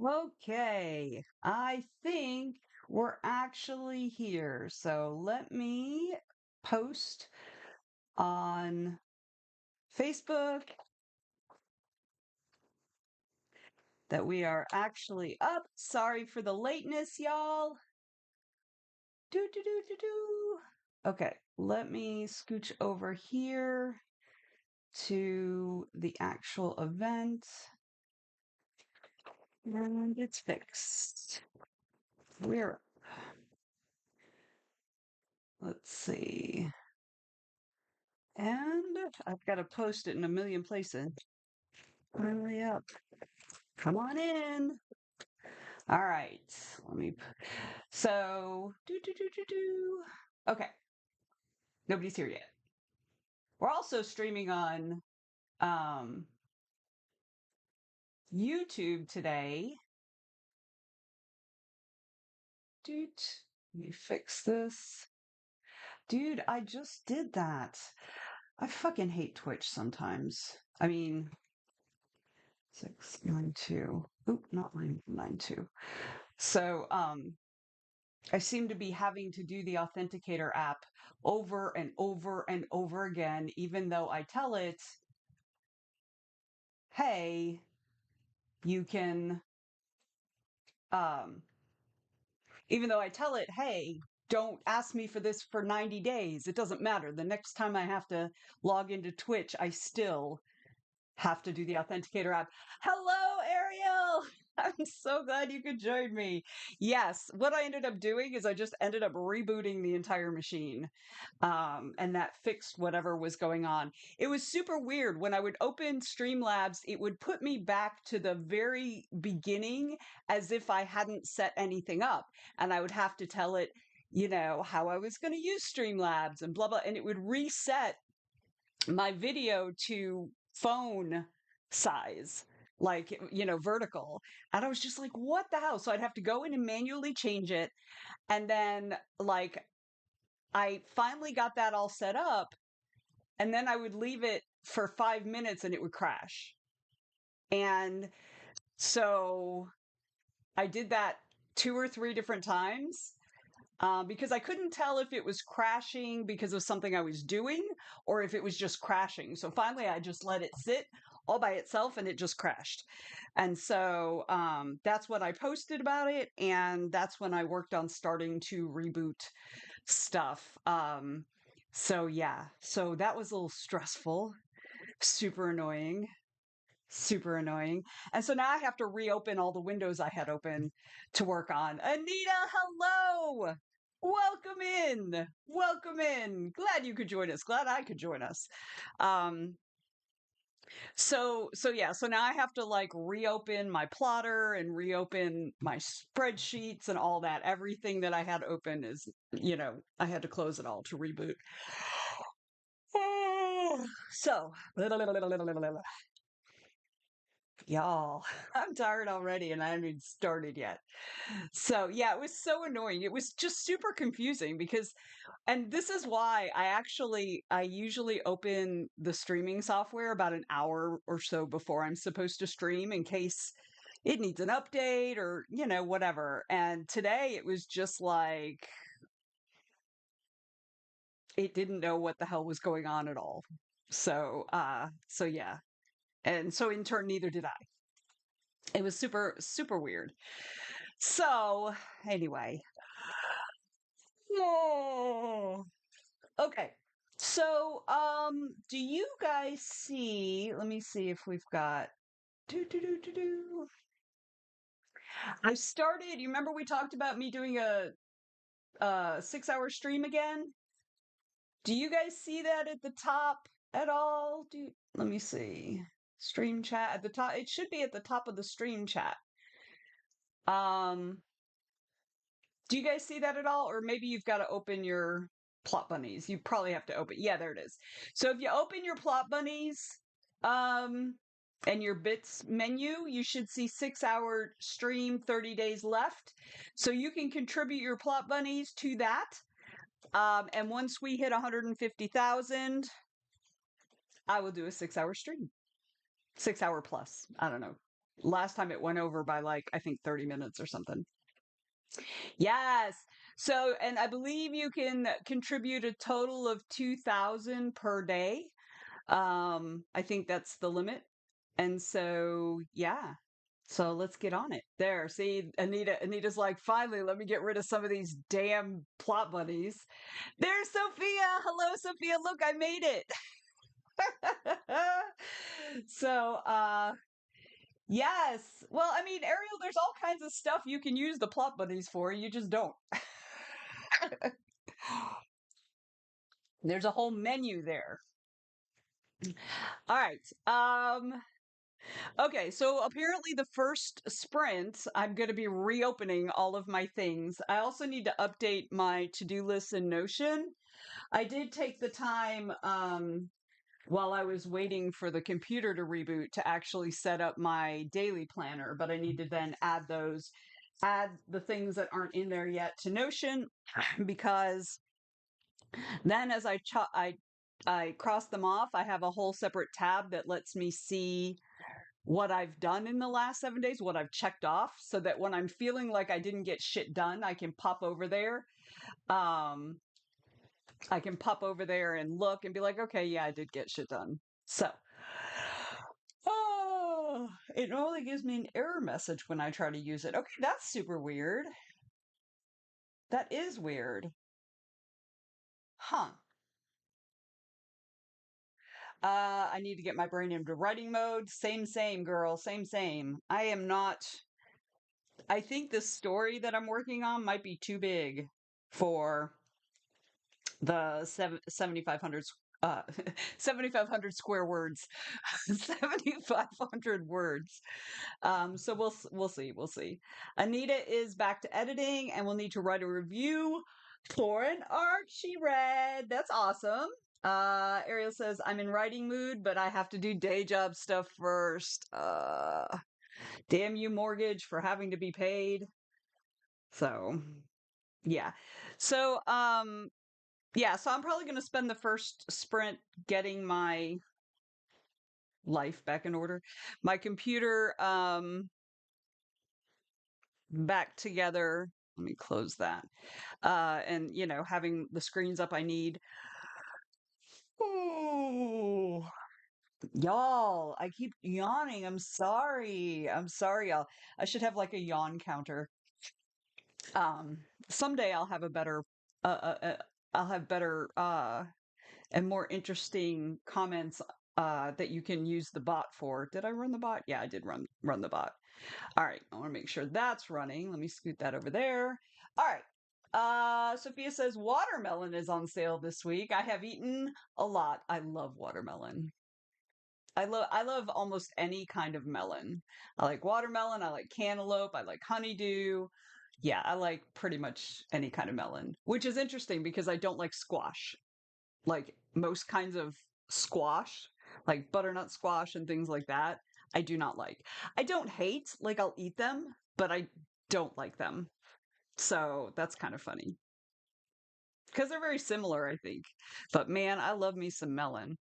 Okay, I think we're actually here. So let me post on Facebook that we are actually up. Sorry for the lateness, y'all. Do, do, do, do, do. Okay, let me scooch over here to the actual event. And it's fixed. We're, let's see. And I've got to post it in a million places. Hurry up. Come on in. All right. Let me. So, do. Okay. Nobody's here yet. We're also streaming on um, YouTube today. Dude, let me fix this. Dude, I just did that. I fucking hate Twitch sometimes. I mean, 692. Oop, not 992. So, I seem to be having to do the authenticator app over and over and over again, even though I tell it, hey, you can, um, even though I tell it, hey, don't ask me for this for 90 days. It doesn't matter. The next time I have to log into Twitch, I still have to do the authenticator app. Hello, Ariel. I'm so glad you could join me. Yes, what I ended up doing is I just ended up rebooting the entire machine. And that fixed whatever was going on. It was super weird. When I would open Streamlabs, it would put me back to the very beginning as if I hadn't set anything up. And I would have to tell it, how I was going to use Streamlabs and blah, blah. And it would reset my video to phone size, like, vertical. And I was just like, what the hell? So I'd have to go in and manually change it. And then, like, I finally got that all set up, and then I would leave it for 5 minutes and it would crash. And so I did that 2 or 3 different times because I couldn't tell if it was crashing because of something I was doing or if it was just crashing. So finally, I just let it sit all by itself and it just crashed. And so that's what I posted about it. And that's when I worked on starting to reboot stuff. So yeah, so that was a little stressful, super annoying, super annoying. And so now I have to reopen all the windows I had open to work on. Anita, hello. Welcome in. Welcome in. Glad you could join us. Glad I could join us. Um so yeah, so now I have to like reopen my plotter and reopen my spreadsheets and all that. Everything that I had open is, I had to close it all to reboot. So, y'all, I'm tired already and I haven't even started yet. So, yeah, it was so annoying. It was just super confusing because, and this is why I usually open the streaming software about an hour or so before I'm supposed to stream in case it needs an update or, whatever. And today it was just like, it didn't know what the hell was going on at all. So yeah. And so in turn, neither did I. It was super, super weird. So anyway. Oh. Okay. So, do you guys see? Let me see if we've got. Do do do do do. I started. You remember we talked about me doing a 6 hour stream again? Do you guys see that at the top at all? Let me see. Stream chat at the top. It should be at the top of the stream chat. Um, do you guys see that at all? Or maybe you've got to open your plot bunnies. You probably have to open. Yeah, there it is. So if you open your plot bunnies, um, and your bits menu, you should see 6 hour stream, 30 days left. So you can contribute your plot bunnies to that. And once we hit 150,000, I will do a 6 hour stream. 6 hour plus. I don't know. Last time it went over by like, I think 30 minutes or something. Yes. So, and I believe you can contribute a total of 2,000 per day. I think that's the limit. And so, yeah. So let's get on it. There. See, Anita's like, finally, let me get rid of some of these damn plot bunnies. There's Sophia. Hello, Sophia. Look, I made it. So, yes. Well, I mean, Ariel, there's all kinds of stuff you can use the plot bunnies for. You just don't. There's a whole menu there. All right. Okay, so apparently the first sprint, I'm going to be reopening all of my things. I also need to update my to-do list in Notion. I did take the time while I was waiting for the computer to reboot to actually set up my daily planner, but I need to then add the things that aren't in there yet to Notion because then as I cross them off, I have a whole separate tab that lets me see what I've done in the last 7 days, what I've checked off, so that when I'm feeling like I didn't get shit done, I can pop over there. Um, I can pop over there and look and be like, okay, yeah, I did get shit done. So, oh, it only gives me an error message when I try to use it. Okay, that's super weird. That is weird. Huh. I need to get my brain into writing mode. Same, girl. Same. I am not. I think the story that I'm working on might be too big for the 7,500 7,500 square words 7,500 words. So we'll see. Anita is back to editing and we'll need to write a review for an arc she read. That's awesome. Ariel says, I'm in writing mood, but I have to do day job stuff first. Damn you, mortgage, for having to be paid. So yeah. So yeah, so I'm probably going to spend the first sprint getting my life back in order, my computer back together. Let me close that. And having the screens up I need. Oh, y'all, I keep yawning. I'm sorry. Y'all. I should have like a yawn counter. Um, Someday I'll have a better I'll have better and more interesting comments that you can use the bot for. Did I run the bot? Yeah, I did run the bot. All right, I want to make sure that's running. Let me scoot that over there. All right. Sophia says watermelon is on sale this week. I have eaten a lot. I love watermelon. I love almost any kind of melon. I like watermelon, I like cantaloupe, I like honeydew. Yeah, I like pretty much any kind of melon, which is interesting because I don't like squash. Like most kinds of squash, like butternut squash and things like that, I do not like. I don't hate, like I'll eat them, but I don't like them. So that's kind of funny because they're very similar, I think. But man, I love me some melon.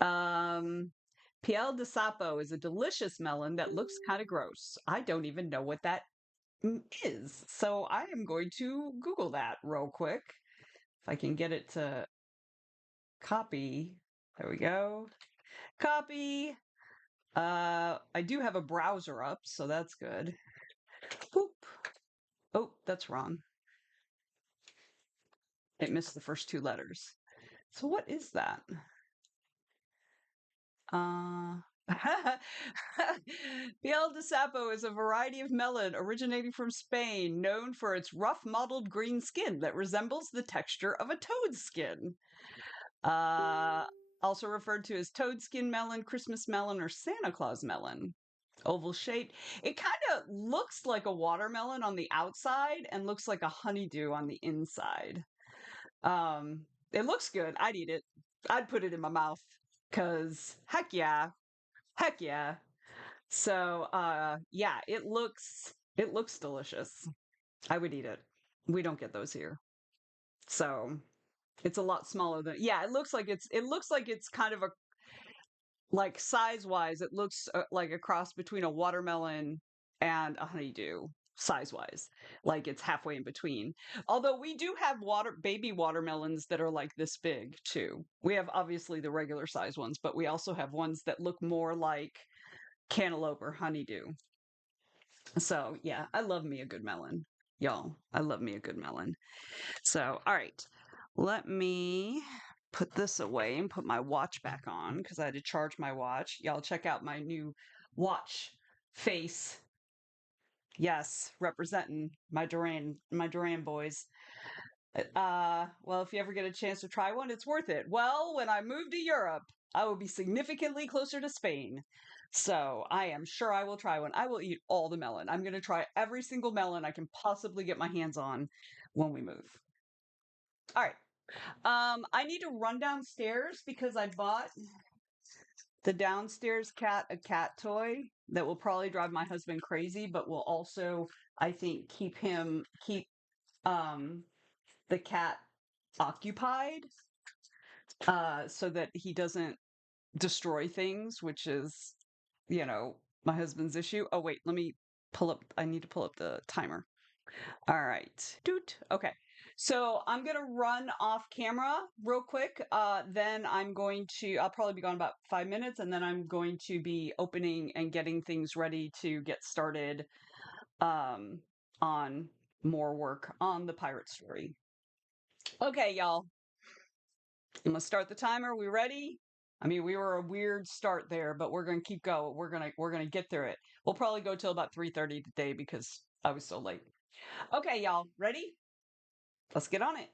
Um, Piel de Sapo is a delicious melon that looks kind of gross. I don't even know what that is. So I am going to Google that real quick. If I can get it to copy. There we go. Copy. I do have a browser up, so that's good. Boop. Oh, that's wrong. It missed the first two letters. So what is that? Uh, Piel de Sapo is a variety of melon originating from Spain, known for its rough mottled green skin that resembles the texture of a toad's skin. Uh, Also referred to as toad skin melon, Christmas melon, or Santa Claus melon. Oval shaped. It kind of looks like a watermelon on the outside and looks like a honeydew on the inside. It looks good. I'd eat it. I'd put it in my mouth because heck yeah. So yeah, it looks delicious. I would eat it. We don't get those here. So it's a lot smaller than, yeah, it looks like it's kind of a like size wise, it looks like a cross between a watermelon and a honeydew size wise. Like it's halfway in between. Although we do have baby watermelons that are like this big too. We have obviously the regular size ones, but we also have ones that look more like cantaloupe or honeydew. So yeah, I love me a good melon. Y'all, I love me a good melon. So, all right, let me put this away and put my watch back on because I had to charge my watch. Y'all check out my new watch face. Yes, representing my Duran boys. Well, if you ever get a chance to try one, it's worth it. Well, when I move to Europe, I will be significantly closer to Spain. So I am sure I will try one. I will eat all the melon. I'm going to try every single melon I can possibly get my hands on when we move. All right. I need to run downstairs because I bought the downstairs cat a cat toy that will probably drive my husband crazy, but will also, I think, keep um the cat occupied, so that he doesn't destroy things, which is, you know, my husband's issue. Oh wait, let me pull up. I need to pull up the timer. All right. Doot. Okay. So I'm going to run off camera real quick. Then I'll probably be gone about 5 minutes, and then I'm going to be opening and getting things ready to get started um, on more work on the pirate story. Okay, y'all. I'm going to start the timer. We ready? I mean, we were a weird start there, but we're going to keep going. We're going to get through it. We'll probably go till about 3:30 today because I was so late. Okay, y'all. Ready? Let's get on it.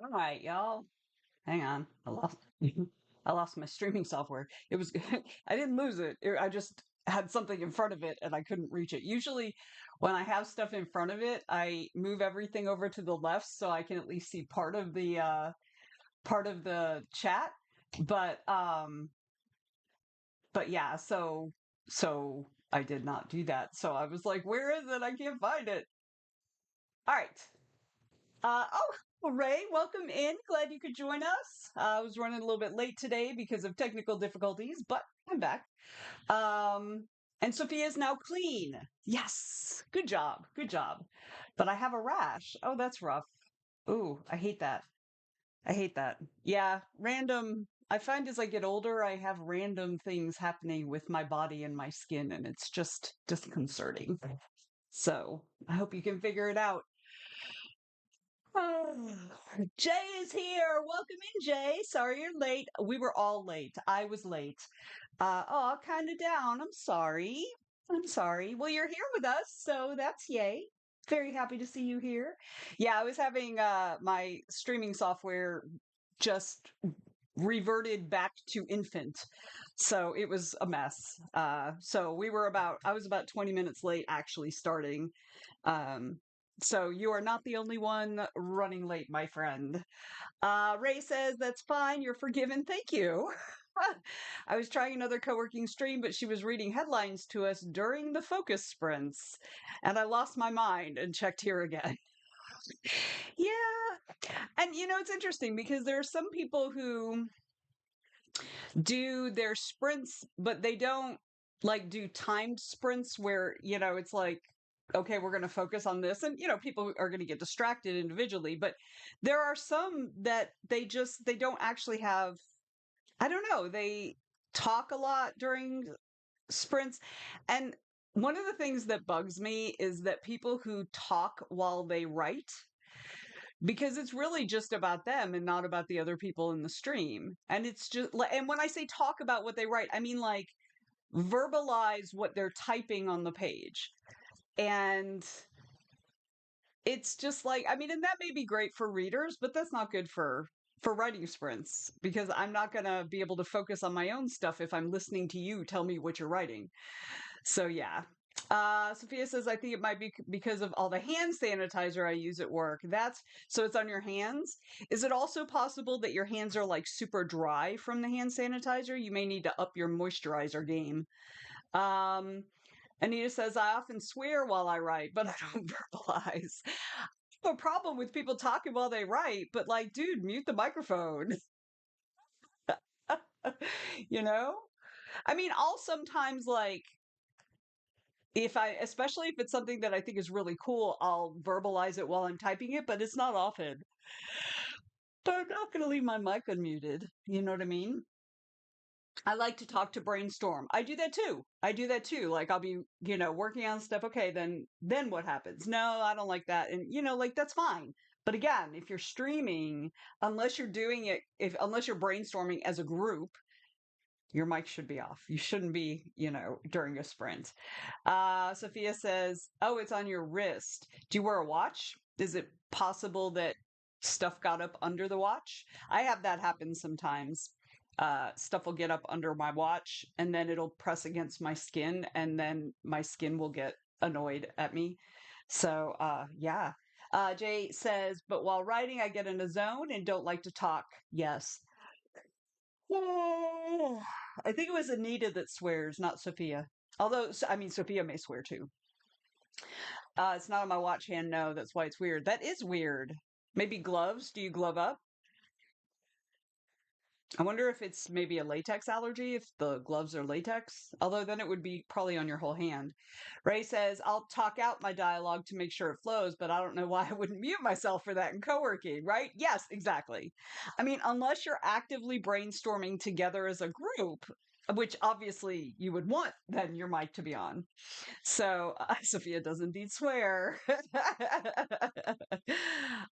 All right, y'all. Hang on. I lost my streaming software. It was I didn't lose it. I just had something in front of it and I couldn't reach it. Usually when I have stuff in front of it, I move everything over to the left so I can at least see part of the chat. But but yeah, so I did not do that. So I was like, where is it? I can't find it. All right. Well, Ray, welcome in. Glad you could join us. I was running a little bit late today because of technical difficulties, but I'm back. Um, and Sophia is now clean. Yes, good job, good job. But I have a rash. Oh, that's rough. Ooh, I hate that. I hate that. Yeah, random. I find as I get older, I have random things happening with my body and my skin, and it's just disconcerting. So I hope you can figure it out. Oh, Jay is here. Welcome in, Jay. Sorry you're late. We were all late. I was late. Oh, kind of down. I'm sorry. I'm sorry. Well, you're here with us, so that's yay. Very happy to see you here. Yeah, I was having my streaming software just reverted back to infant. So it was a mess. So I was about 20 minutes late actually starting. Um, so you are not the only one running late, my friend. Ray says, that's fine. You're forgiven. Thank you. I was trying another co working stream, but she was reading headlines to us during the focus sprints. And I lost my mind and checked here again. Yeah. And it's interesting because there are some people who do their sprints, but they don't like do timed sprints where, it's like, okay, we're going to focus on this. And, people are going to get distracted individually. But there are some that they don't actually have, I don't know, they talk a lot during sprints. And one of the things that bugs me is that people who talk while they write, because it's really just about them and not about the other people in the stream. And it's just like, and when I say talk about what they write, I mean like verbalize what they're typing on the page. And it's just like, I mean, and that may be great for readers, but that's not good for writing sprints because I'm not going to be able to focus on my own stuff if I'm listening to you tell me what you're writing. So yeah. Sophia says, I think it might be because of all the hand sanitizer I use at work. That's so it's on your hands. Is it also possible that your hands are like super dry from the hand sanitizer? You may need to up your moisturizer game. Um, Anita says, I often swear while I write, but I don't verbalize. I have a problem with people talking while they write, but like, dude, mute the microphone. you know? I mean, I'll sometimes like especially if it's something that I think is really cool, I'll verbalize it while I'm typing it, but it's not often. But I'm not going to leave my mic unmuted. You know what I mean? I like to talk to brainstorm. I do that too. I do that too. Like I'll be, working on stuff. Okay, then what happens? No, I don't like that. And like that's fine. But again, if you're streaming, unless you're doing it if unless you're brainstorming as a group, your mic should be off. You shouldn't be, during a sprint. Sophia says, "Oh, it's on your wrist. Do you wear a watch? Is it possible that stuff got up under the watch? I have that happen sometimes. Stuff will get up under my watch and then it'll press against my skin and then my skin will get annoyed at me. So, yeah. Jay says, but while writing, I get in a zone and don't like to talk. Yes. I think it was Anita that swears, not Sophia. Although, I mean, Sophia may swear too. It's not on my watch hand. No, that's why it's weird. That is weird. Maybe gloves. Do you glove up? I wonder if it's maybe a latex allergy, if the gloves are latex. Although then it would be probably on your whole hand. Ray says, I'll talk out my dialogue to make sure it flows, but I don't know why I wouldn't mute myself for that in co working, right? Yes, exactly. I mean, unless you're actively brainstorming together as a group, which obviously you would want then your mic to be on. So Sophia does indeed swear.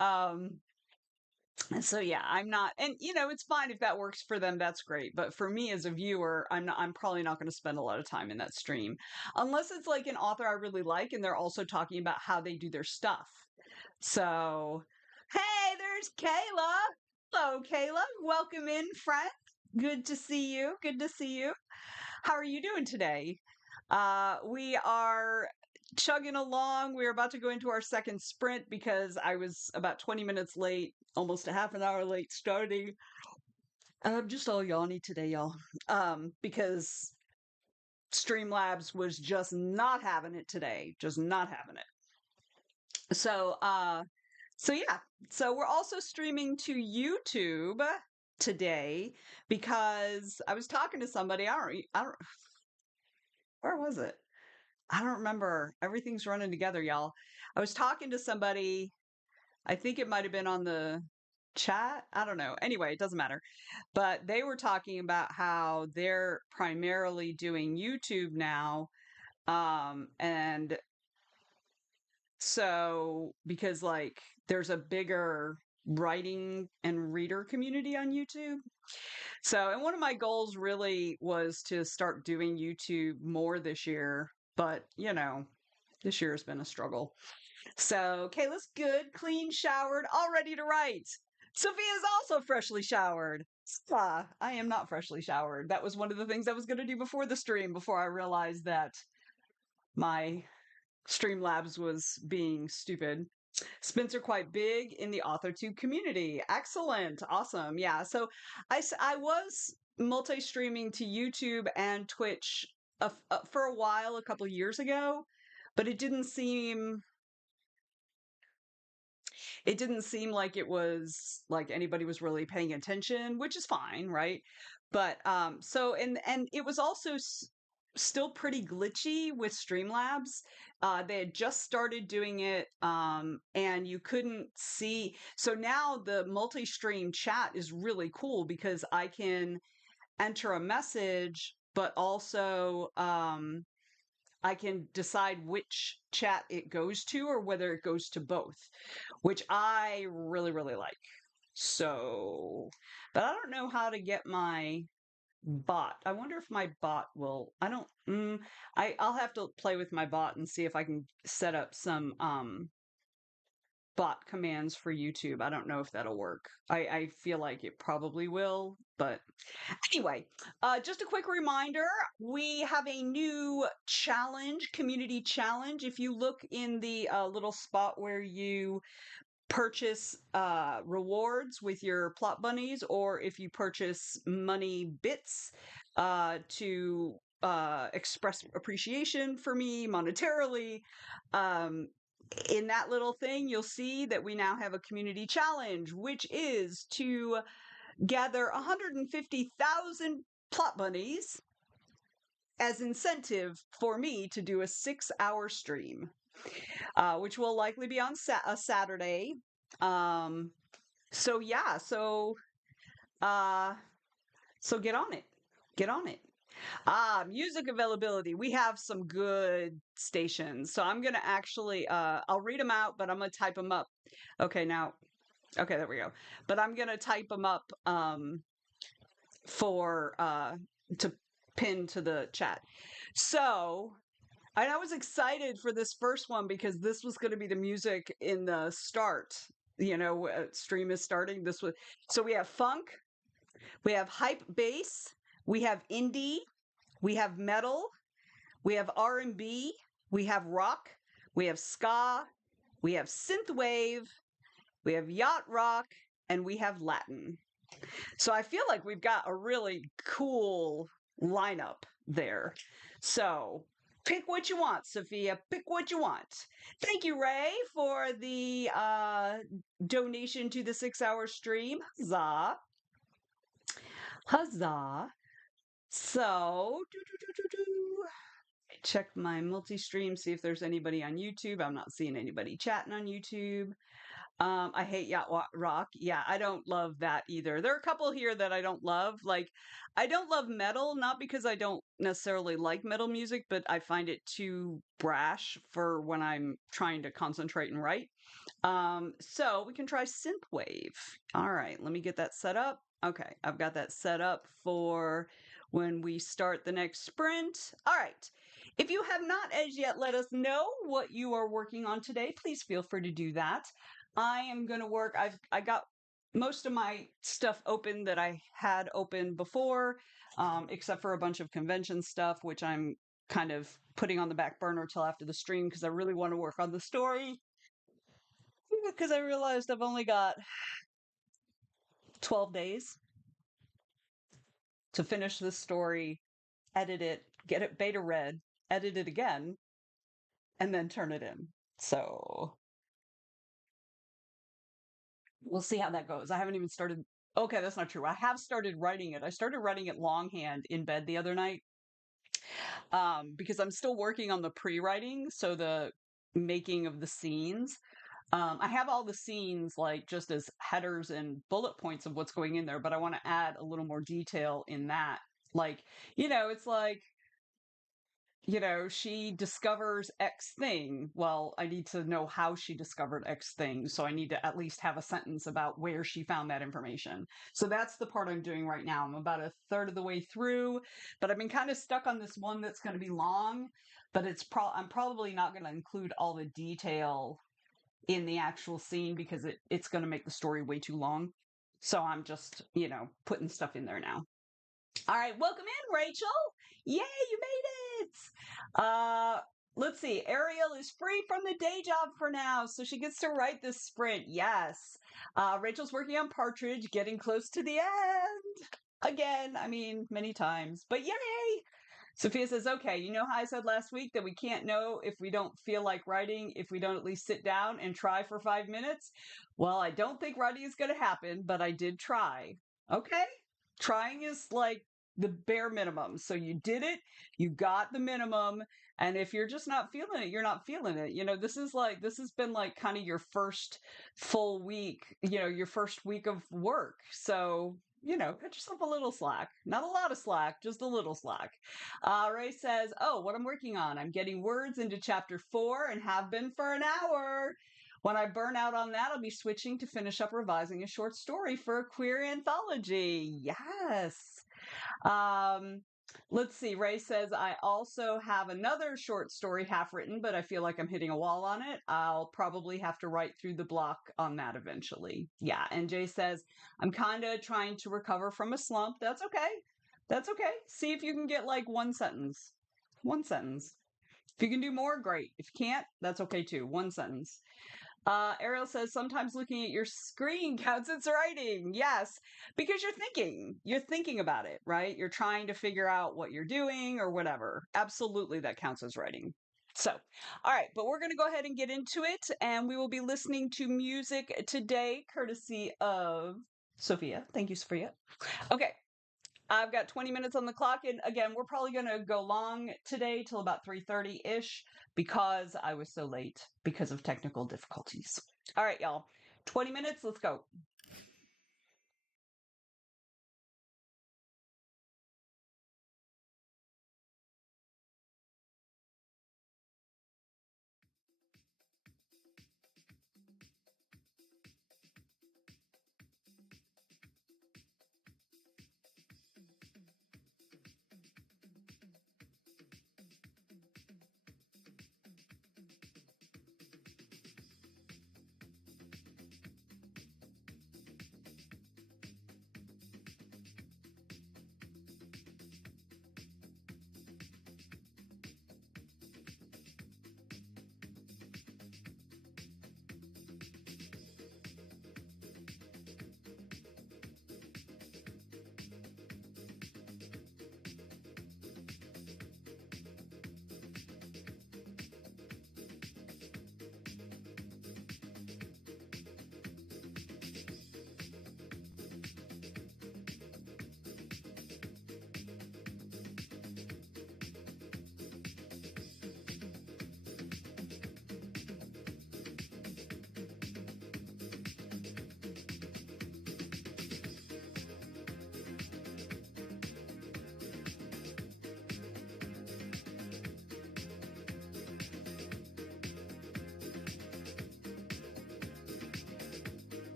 um, so yeah, I'm not, and it's fine if that works for them. That's great. But for me as a viewer, I'm probably not going to spend a lot of time in that stream unless it's like an author I really like and they're also talking about how they do their stuff. So Hey, there's Kayla. Hello, Kayla. Welcome in, friend. Good to see you. Good to see you. How are you doing today? We are chugging along. We're about to go into our second sprint because I was about 20 minutes late, almost a half an hour late starting. I'm just all yawny today, y'all. Because Streamlabs was just not having it today. Just not having it. So, yeah. So we're also streaming to YouTube today because I was talking to somebody. Where was it? I don't remember. Everything's running together, y'all. I was talking to somebody. I think it might have been on the chat. I don't know. Anyway, it doesn't matter. But they were talking about how they're primarily doing YouTube now. And so because like there's a bigger writing and reader community on YouTube. So, and one of my goals really was to start doing YouTube more this year, but this year has been a struggle. So, Kayla's good, clean, showered, all ready to write. Sophia's also freshly showered. I am not freshly showered. That was one of the things I was going to do before the stream, before I realized that my Streamlabs was being stupid. Spencer quite big in the AuthorTube community. Excellent. Awesome. Yeah. So I was multi-streaming to YouTube and Twitch for a while, a couple of years ago, but it didn't seem like it was like anybody was really paying attention, which is fine, right? But so and it was also still pretty glitchy with Streamlabs. They had just started doing it, and you couldn't see. So now the multi-stream chat is really cool because I can enter a message, but also I can decide which chat it goes to or whether it goes to both, which I really, really like. So, but I don't know how to get my bot. I wonder if my bot will. I don't. I'll have to play with my bot and see if I can set up some bot commands for YouTube. I don't know if that'll work. I feel like it probably will, but anyway, just a quick reminder, we have a new challenge, community challenge. If you look in the little spot where you purchase rewards with your plot bunnies, or if you purchase money bits to express appreciation for me monetarily, um, in that little thing, you'll see that we now have a community challenge, which is to gather 150,000 plot bunnies as incentive for me to do a 6-hour stream, which will likely be on a Saturday. Um, so yeah, uh, so get on it, get on it. Music availability. We have some good stations. So I'm gonna actually, I'll read them out, but I'm gonna type them up. Okay, now, okay, there we go. But I'm gonna type them up for to pin to the chat. So, and I was excited for this first one because this was going to be the music in the start. Stream is starting. This was so we have funk, we have hype bass, we have indie, we have metal, we have R&B, we have rock, we have ska, we have synthwave, we have yacht rock, and we have Latin. So I feel like we've got a really cool lineup there. So pick what you want, Sophia. Pick what you want. Thank you, Ray, for the donation to the 6-hour stream. Huzzah. Huzzah. So, check my multi-stream, see if there's anybody on YouTube. I'm not seeing anybody chatting on YouTube. I hate yacht rock. Yeah, I don't love that either. There are a couple here that I don't love. Like, I don't love metal, not because I don't necessarily like metal music, but I find it too brash for when I'm trying to concentrate and write. So we can try synthwave. All right, let me get that set up. Okay, I've got that set up for when we start the next sprint. All right. If you have not as yet let us know what you are working on today, please feel free to do that. I am going to work. I got most of my stuff open that I had open before, except for a bunch of convention stuff, which I'm kind of putting on the back burner till after the stream because I really want to work on the story. Because I realized I've only got 12 days to finish this story, edit it, get it beta read, edit it again, and then turn it in. So we'll see how that goes. I haven't even started. Okay, that's not true. I have started writing it. I started writing it longhand in bed the other night, because I'm still working on the pre-writing, so the making of the scenes. I have all the scenes like just as headers and bullet points of what's going in there, but I want to add a little more detail in that. Like, it's like, she discovers X thing. Well, I need to know how she discovered X thing. So I need to at least have a sentence about where she found that information. So that's the part I'm doing right now. I'm about a third of the way through, but I've been kind of stuck on this one that's going to be long, but I'm probably not going to include all the detail in the actual scene because it's going to make the story way too long. So I'm just, putting stuff in there now. All right, welcome in, Rachel. Yay, you made it. Uh, let's see. Ariel is free from the day job for now, so she gets to write this sprint. Yes. Rachel's working on Partridge, getting close to the end. Again, I mean, many times, but yay! Sophia says, okay, you know how I said last week that we can't know if we don't feel like writing if we don't at least sit down and try for 5 minutes? Well, I don't think writing is going to happen, but I did try. Okay? Trying is like the bare minimum. So you did it, you got the minimum, and if you're just not feeling it, you're not feeling it. This has been like kind of your first full week, your first week of work. So, cut yourself a little slack. Not a lot of slack, just a little slack. Ray says, oh, what I'm working on. I'm getting words into chapter 4 and have been for an hour. When I burn out on that, I'll be switching to finish up revising a short story for a queer anthology. Yes. Um, let's see. Ray says, I also have another short story half written, but I feel like I'm hitting a wall on it. I'll probably have to write through the block on that eventually. Yeah. And Jay says, I'm kind of trying to recover from a slump. That's okay. That's okay. See if you can get like one sentence. One sentence. If you can do more, great. If you can't, that's okay too. One sentence. Ariel says sometimes looking at your screen counts as writing. Yes, because you're thinking. You're thinking about it, right? You're trying to figure out what you're doing or whatever. Absolutely, that counts as writing. So, all right, but we're going to go ahead and get into it, and we will be listening to music today, courtesy of Sophia. Thank you, Sophia. Okay, I've got 20 minutes on the clock, and again, we're probably going to go long today till about 3:30-ish because I was so late because of technical difficulties. All right, y'all. 20 minutes, let's go.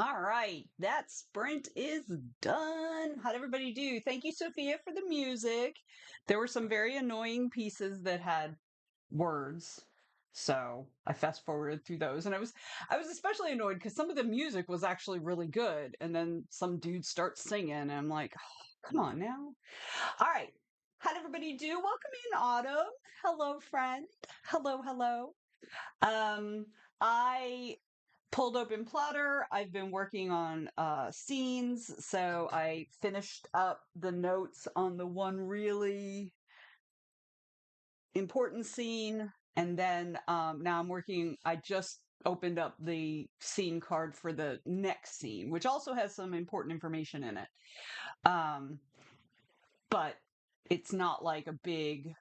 All right, that sprint is done. How'd everybody do? Thank you, Sophia, for the music. There were some very annoying pieces that had words. So I fast forwarded through those, and I was especially annoyed because some of the music was actually really good, and then some dude starts singing, and I'm like, oh, come on now. All right, how'd everybody do? Welcome in, Autumn. Hello, friend. Hello, hello. Um, I pulled open Plotter. I've been working on scenes, so I finished up the notes on the one really important scene, and then now I'm working. I just opened up the scene card for the next scene, which also has some important information in it. Um, but it's not like a big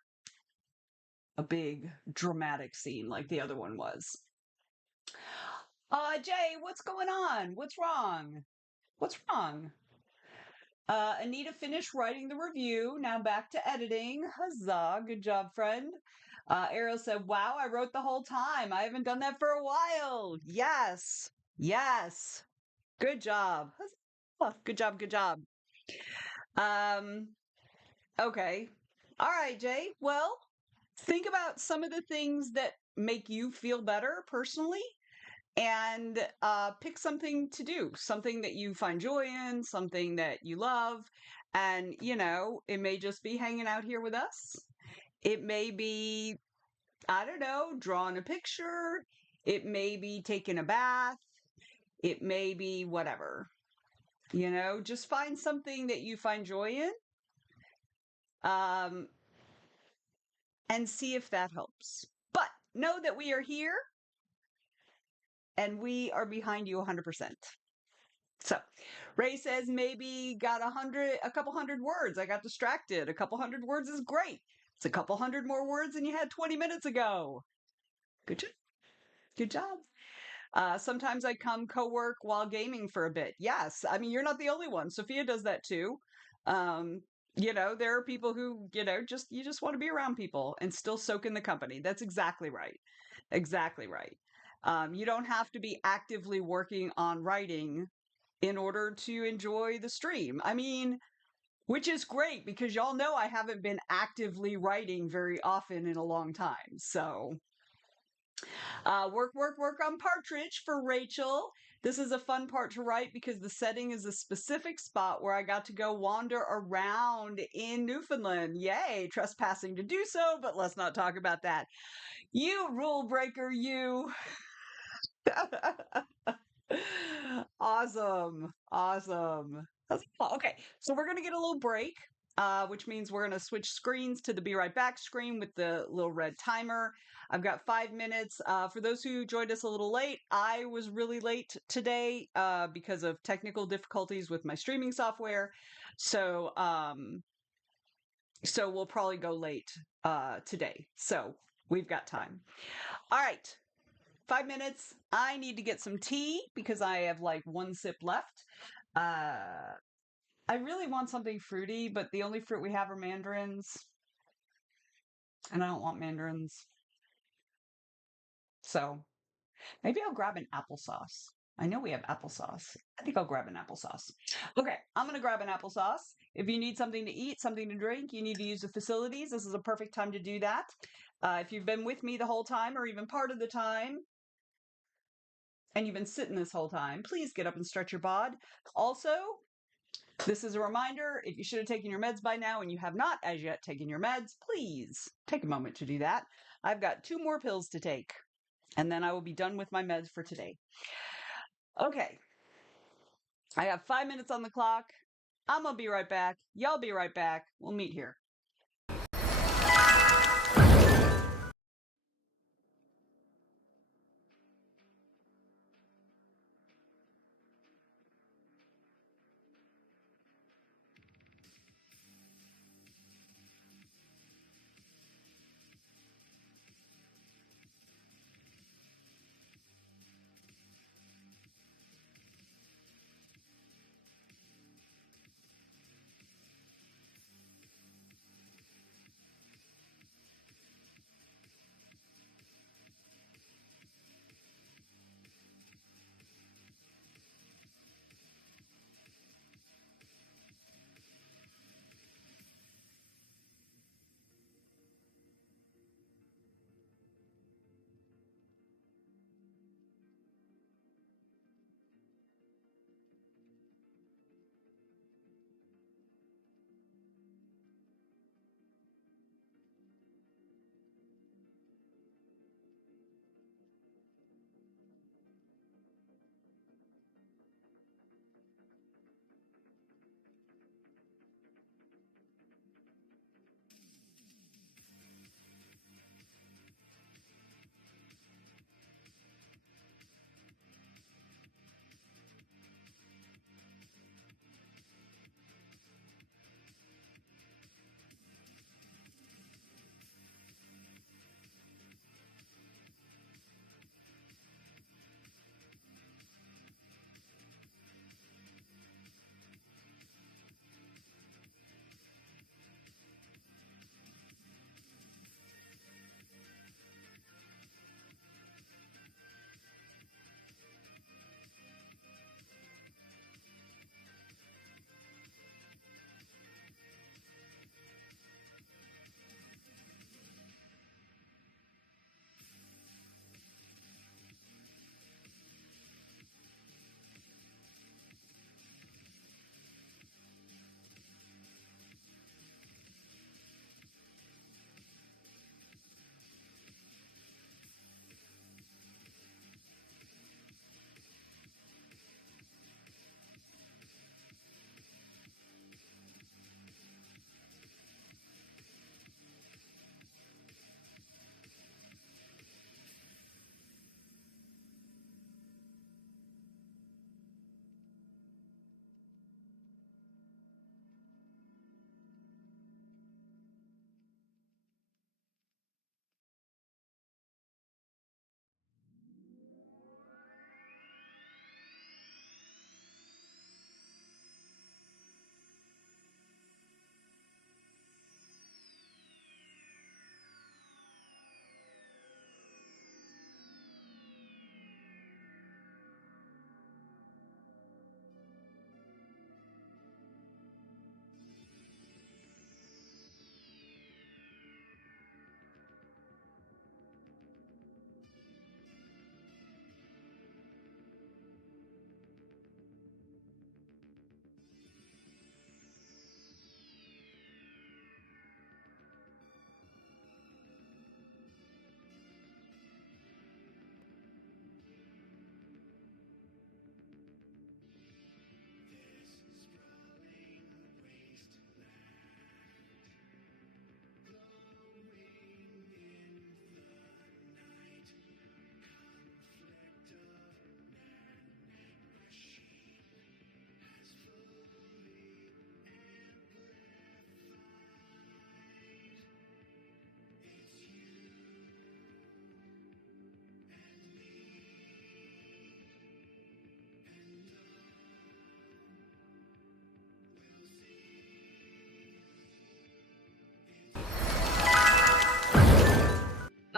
dramatic scene like the other one was. Jay, what's going on? What's wrong? What's wrong? Anita finished writing the review. Now back to editing. Huzzah. Good job, friend. Ariel said, wow, I wrote the whole time. I haven't done that for a while. Yes. Yes. Good job. Huzzah. Good job. Good job. Um, okay. All right, Jay. Well, think about some of the things that make you feel better personally and pick something to do, something that you find joy in, something that you love. And, it may just be hanging out here with us. It may be, I don't know, drawing a picture. It may be taking a bath. It may be whatever. Just find something that you find joy in, um, and see if that helps. But know that we are here and we are behind you 100%. So Ray says maybe got a couple hundred words. I got distracted. A couple hundred words is great. It's a couple hundred more words than you had 20 minutes ago. Good job. Good job. Sometimes I come co-work while gaming for a bit. Yes. I mean, you're not the only one. Sophia does that too. Um, there are people who, you just want to be around people and still soak in the company. That's exactly right. Exactly right. You don't have to be actively working on writing in order to enjoy the stream. I mean, which is great because y'all know I haven't been actively writing very often in a long time. So, work on Partridge for Rachel. This is a fun part to write because the setting is a specific spot where I got to go wander around in Newfoundland. Yay, trespassing to do so, but let's not talk about that. You rule breaker, you. Awesome. Awesome. Okay, so we're going to get a little break, which means we're going to switch screens to the Be Right Back screen with the little red timer. I've got 5 minutes. For those who joined us a little late, I was really late today because of technical difficulties with my streaming software. So we'll probably go late today. So we've got time. All right. 5 minutes. I need to get some tea because I have like one sip left. I really want something fruity, but the only fruit we have are mandarins, and I don't want mandarins. So maybe I'll grab an applesauce. I know we have applesauce. I think I'll grab an applesauce. Okay, I'm going to grab an applesauce. If you need something to eat, something to drink, you need to use the facilities. This is a perfect time to do that. If you've been with me the whole time or even part of the time, and you've been sitting this whole time, please get up and stretch your bod. Also, this is a reminder, if you should have taken your meds by now and you have not as yet taken your meds, please take a moment to do that. I've got 2 more pills to take, and then I will be done with my meds for today. Okay. I have 5 minutes on the clock. I'm going to be right back. Y'all be right back. We'll meet here.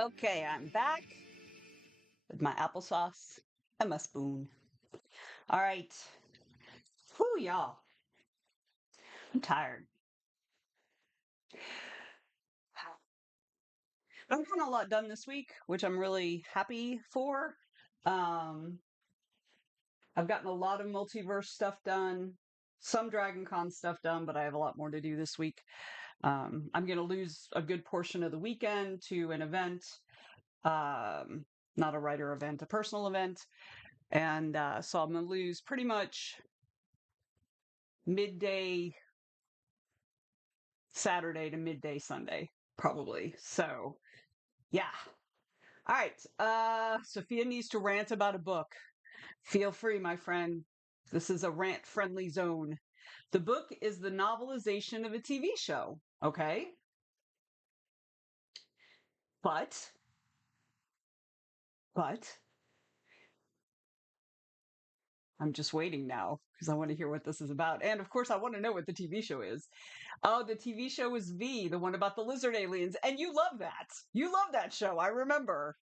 Okay, I'm back with my applesauce and my spoon. All right. Whew, y'all. I'm tired. I've gotten a lot done this week, which I'm really happy for. Um, I've gotten a lot of multiverse stuff done, some Dragon Con stuff done, but I have a lot more to do this week. I'm going to lose a good portion of the weekend to an event, um, not a writer event, a personal event. And so I'm going to lose pretty much midday Saturday to midday Sunday, probably. So, yeah. All right. Sophia needs to rant about a book. Feel free, my friend. This is a rant friendly zone. The book is the novelization of a TV show. Okay. But, but, I'm just waiting now because I want to hear what this is about. And of course, I want to know what the TV show is. Oh, the TV show is V, the one about the lizard aliens. And you love that. You love that show. I remember.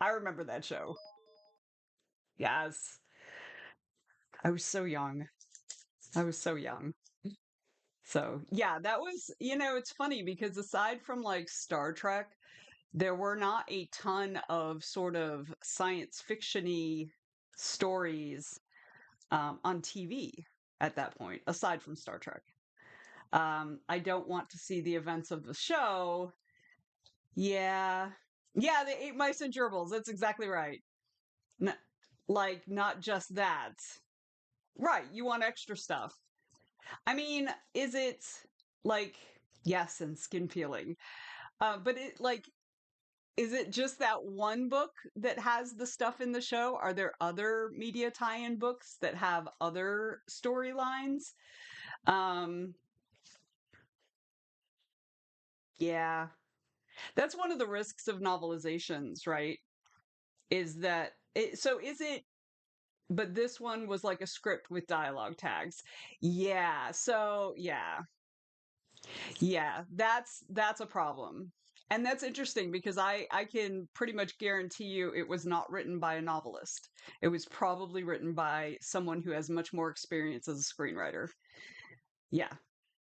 I remember that show. Yes. I was so young. I was so young. So, yeah, that was, it's funny because aside from like Star Trek, there were not a ton of sort of science fiction-y stories on TV at that point, aside from Star Trek. I don't want to see the events of the show. Yeah. Yeah, they ate mice and gerbils. That's exactly right. N- like, not just that. Right. You want extra stuff. I mean, is it like, yes, and skin peeling. But is it just that one book that has the stuff in the show? Are there other media tie-in books that have other storylines? Um, yeah, that's one of the risks of novelizations, right? Is that so is it, but this one was like a script with dialogue tags. Yeah, so yeah. Yeah, that's a problem. And that's interesting because I can pretty much guarantee you it was not written by a novelist. It was probably written by someone who has much more experience as a screenwriter. Yeah,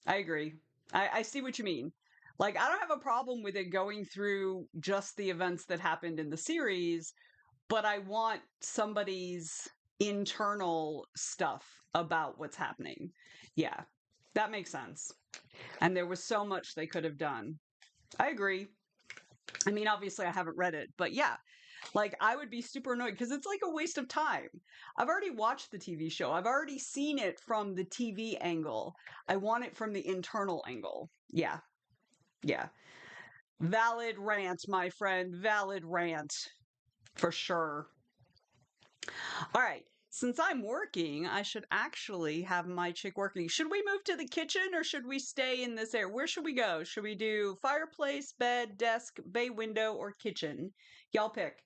I agree. I see what you mean. Like, I don't have a problem with it going through just the events that happened in the series, but I want somebody's internal stuff about what's happening. Yeah, that makes sense. And there was so much they could have done. I agree. I mean, obviously, I haven't read it, but yeah, like I would be super annoyed because it's like a waste of time. I've already watched the TV show, I've already seen it from the TV angle. I want it from the internal angle. Yeah, yeah. Valid rant, my friend. Valid rant for sure. All right. Since I'm working, I should actually have my chick working. Should we move to the kitchen or should we stay in this area? Where should we go? Should we do fireplace, bed, desk, bay window, or kitchen? Y'all pick.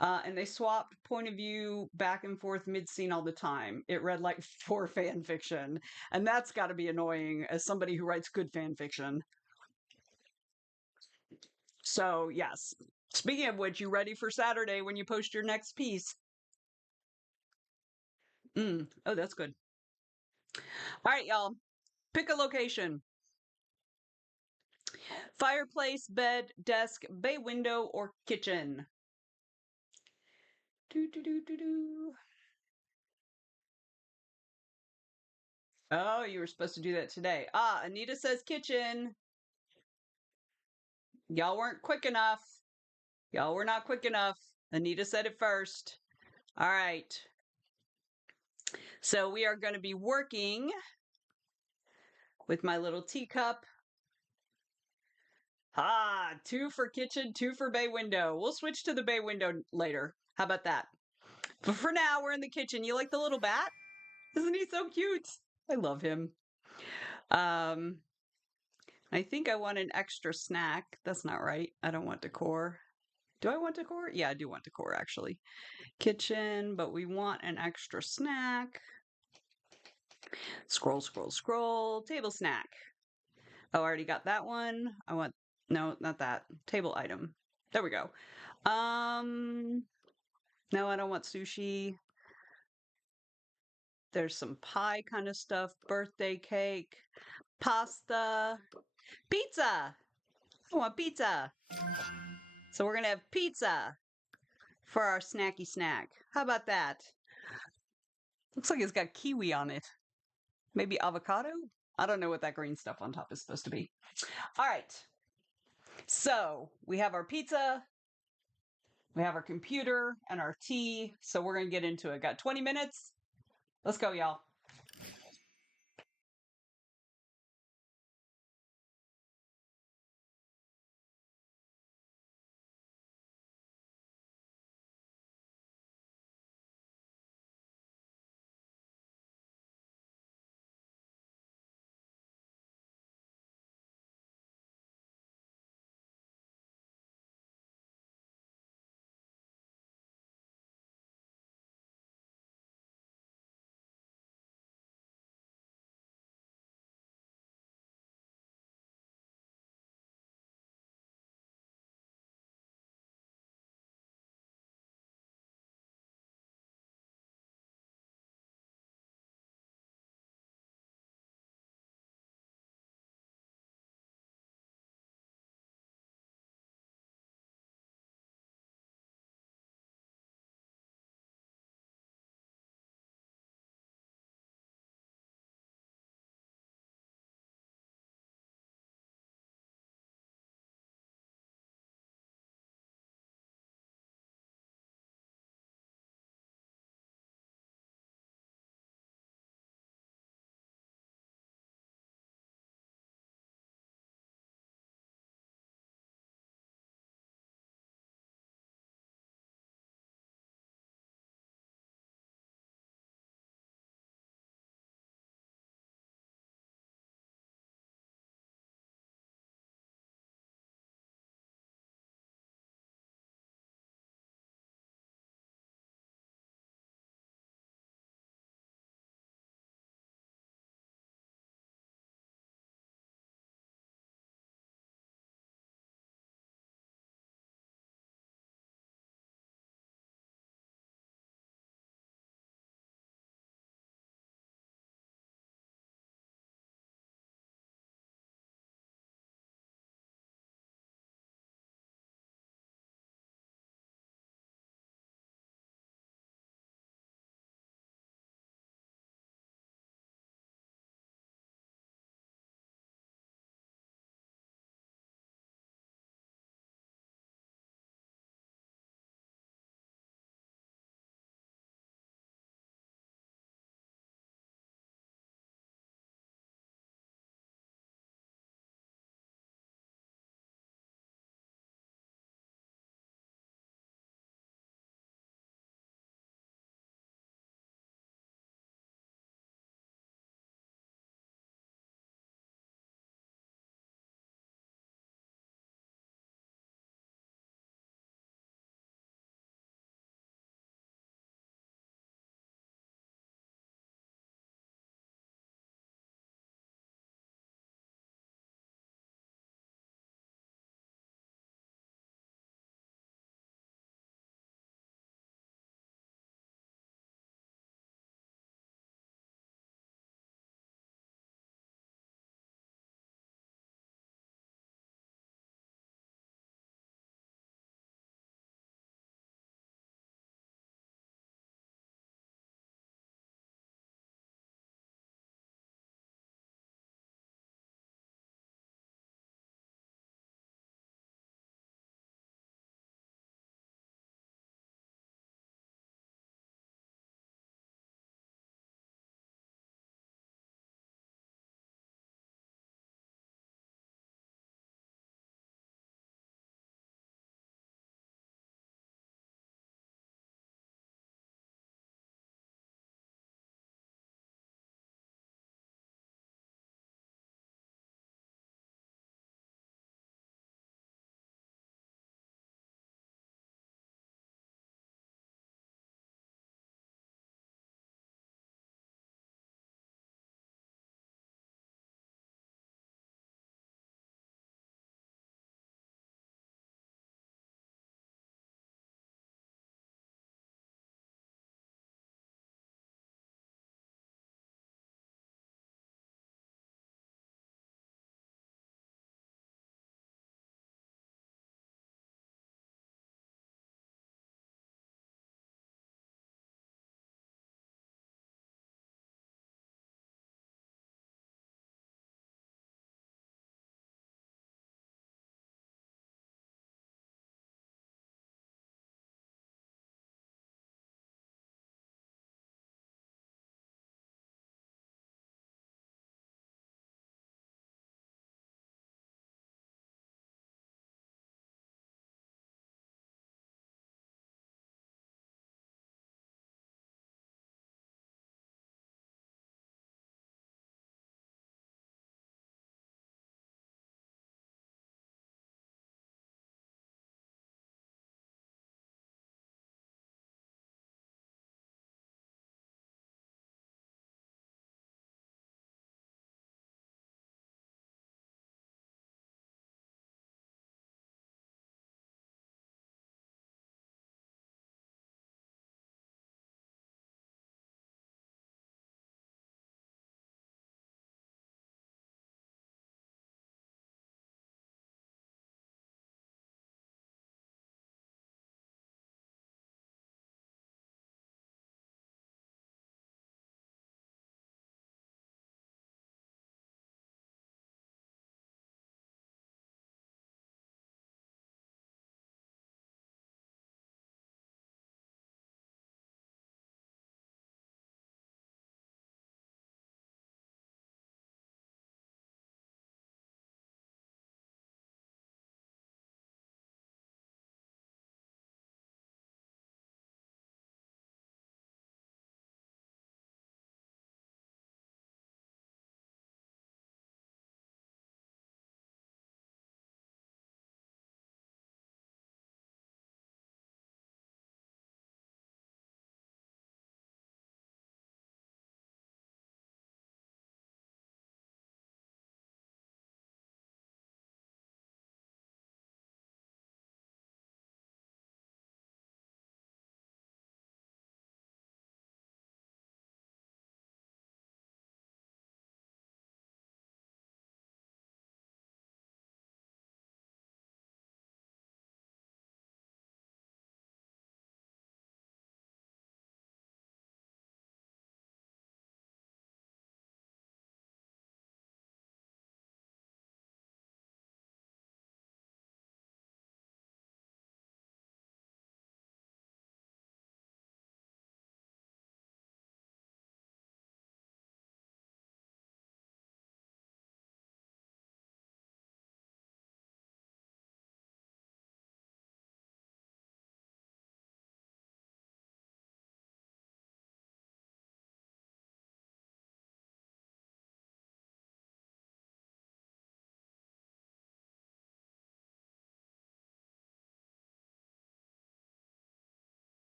And they swapped point of view back and forth mid scene all the time. It read like for fan fiction. And that's got to be annoying as somebody who writes good fan fiction. So, yes. Speaking of which, you ready for Saturday when you post your next piece? Oh, that's good. All right, y'all. Pick a location. Fireplace, bed, desk, bay window, or kitchen? Do, do, do, do, do. Oh, you were supposed to do that today. Ah, Anita says kitchen. Y'all weren't quick enough. Y'all were not quick enough. Anita said it first. All right. So we are going to be working with my little teacup. Ah, two for kitchen, two for bay window. We'll switch to the bay window later. How about that? But for now, we're in the kitchen. You like the little bat? Isn't he so cute? I love him. Um, I think I want an extra snack. That's not right. I don't want decor. Do I want decor? Yeah, I do want decor actually. Kitchen, but we want an extra snack. Scroll, scroll, scroll. Table snack. Oh, I already got that one. I want No, not that. Table item. There we go. Um, no, I don't want sushi. There's some pie kind of stuff, birthday cake, pasta, pizza. I want pizza. So we're gonna have pizza for our snacky snack. How about that? Looks like it's got kiwi on it. Maybe avocado? I don't know what that green stuff on top is supposed to be. All right. So we have our pizza, we have our computer, and our tea. So we're going to get into it. Got 20 minutes? Let's go, y'all.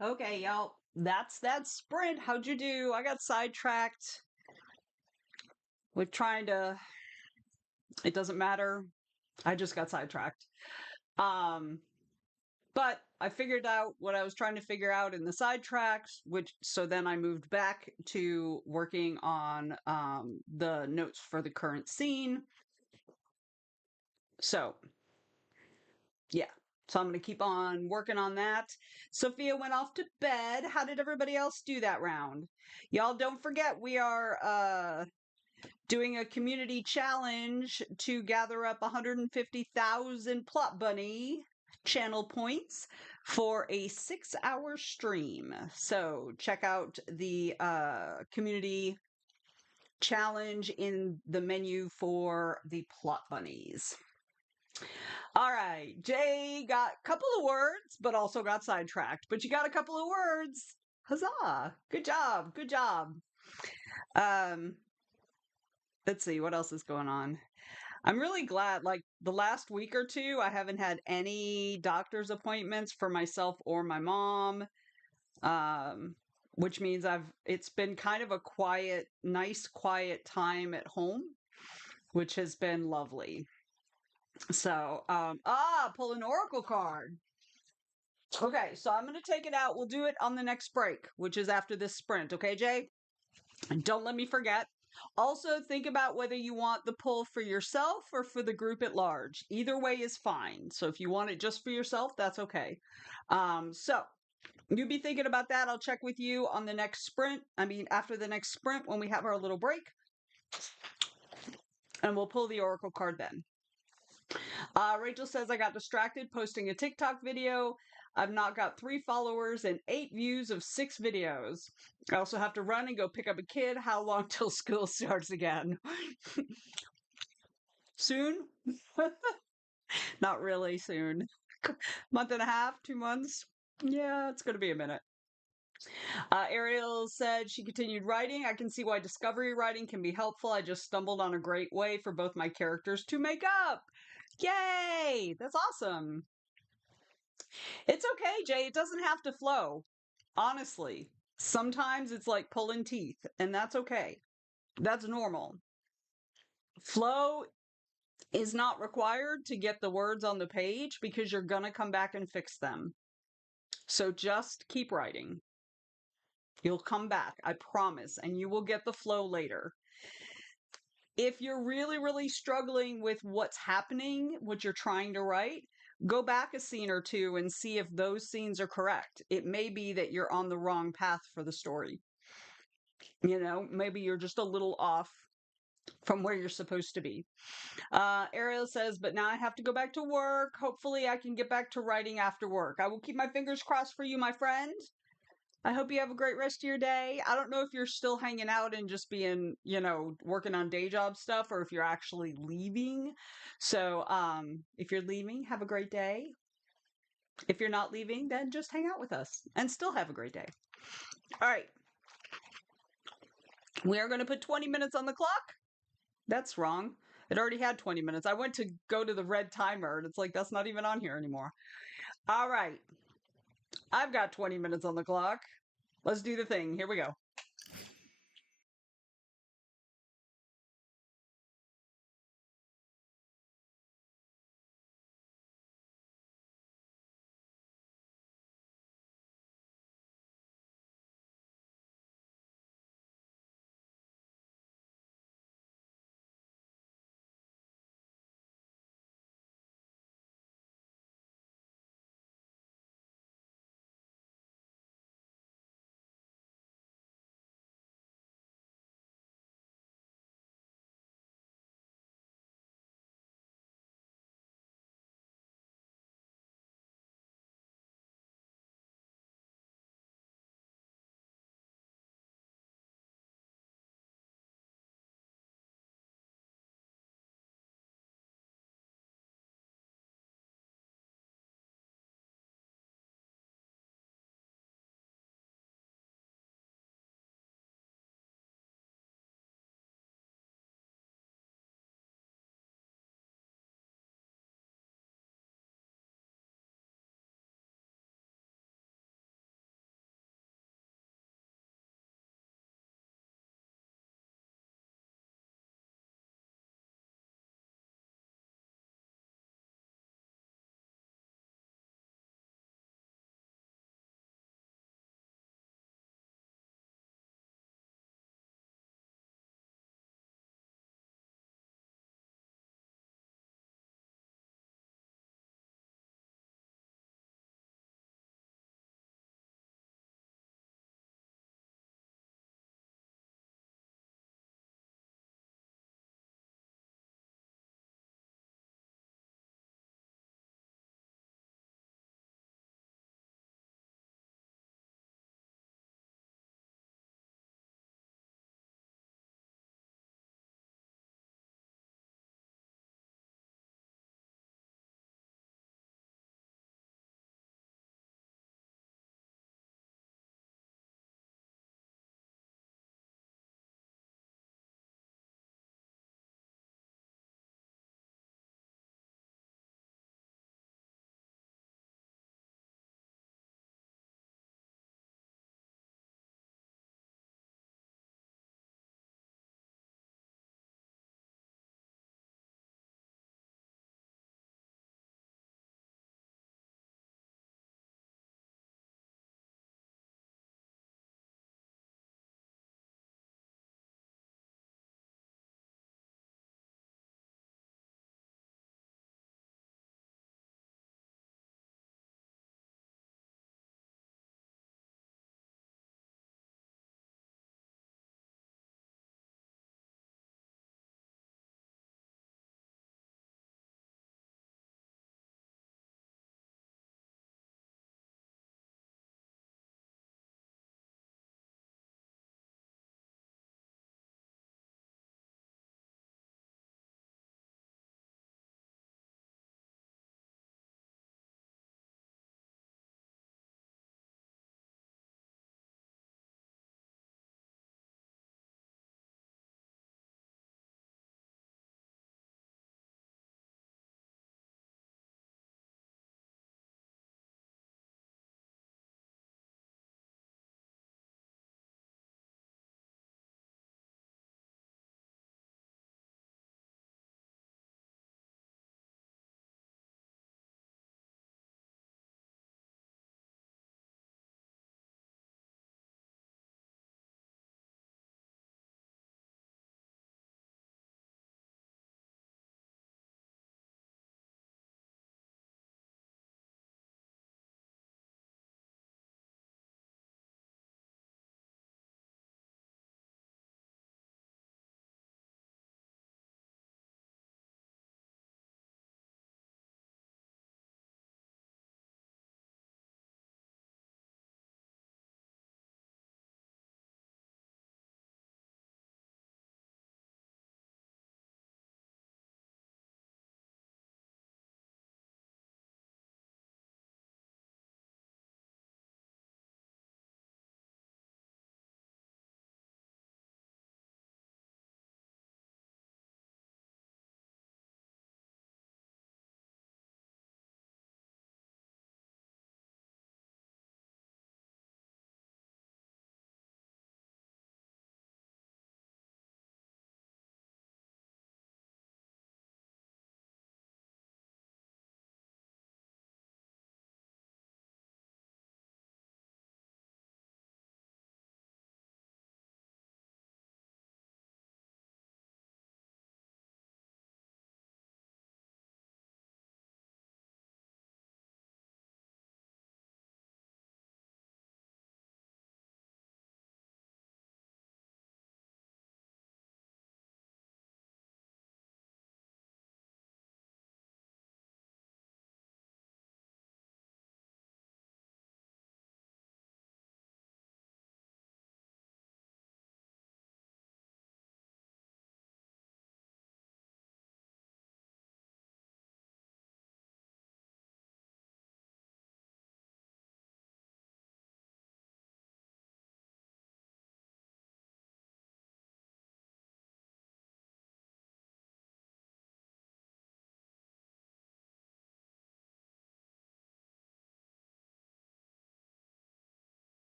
Okay, y'all. That's that sprint. How'd you do? I got sidetracked with trying to, it doesn't matter. I just got sidetracked. Um, but I figured out what I was trying to figure out in the sidetracks, which so then I moved back to working on the notes for the current scene. So yeah. So I'm going to keep on working on that. Sophia went off to bed. How did everybody else do that round? Y'all don't forget we are doing a community challenge to gather up 150,000 Plot Bunny channel points for a 6-hour stream. So check out the community challenge in the menu for the Plot Bunnies. All right, Jay got a couple of words, but also got sidetracked. But you got a couple of words. Huzzah! Good job. Good job. Um, let's see what else is going on. I'm really glad, like the last week or two, I haven't had any doctor's appointments for myself or my mom. Um, which means it's been kind of a quiet, nice, quiet time at home, which has been lovely. So, pull an oracle card. Okay, so I'm going to take it out. We'll do it on the next break, which is after this sprint. Okay, Jay? And don't let me forget. Also, think about whether you want the pull for yourself or for the group at large. Either way is fine. So if you want it just for yourself, that's okay. So you be thinking about that. I'll check with you on the next sprint. I mean, after the next sprint when we have our little break. And we'll pull the oracle card then. Rachel says, I got distracted posting a TikTok video. I've not got 3 followers and 8 views of 6 videos. I also have to run and go pick up a kid. How long till school starts again? Soon? Not really soon. Month and a half, 2 months? Yeah, it's going to be a minute. Ariel said she continued writing. I can see why discovery writing can be helpful. I just stumbled on a great way for both my characters to make up. Yay! That's awesome. It's okay, Jay. It doesn't have to flow. Honestly, sometimes it's like pulling teeth, and that's okay. That's normal. Flow is not required to get the words on the page because you're going to come back and fix them. So just keep writing. You'll come back, I promise, and you will get the flow later. If you're really, really struggling with what's happening, what you're trying to write, go back a scene or two and see if those scenes are correct. It may be that you're on the wrong path for the story. You know, maybe you're just a little off from where you're supposed to be. Ariel says, but now I have to go back to work. Hopefully I can get back to writing after work. I will keep my fingers crossed for you, my friend. I hope you have a great rest of your day. I don't know if you're still hanging out and just being, working on day job stuff or if you're actually leaving. So, if you're leaving, have a great day. If you're not leaving, then just hang out with us and still have a great day. All right. We are going to put 20 minutes on the clock. That's wrong. It already had 20 minutes. I went to go to the red timer and it's like, that's not even on here anymore. All right. I've got 20 minutes on the clock. Let's do the thing. Here we go.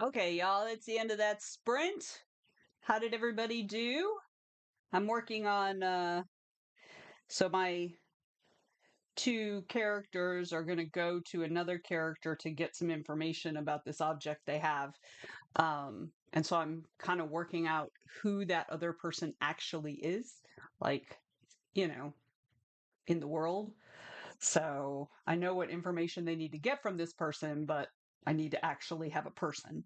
Okay, y'all, it's the end of that sprint. How did everybody do? I'm working on so my two characters are going to go to another character to get some information about this object they have. And so I'm kind of working out who that other person actually is, like, you know, in the world. So I know what information they need to get from this person, but I need to actually have a person.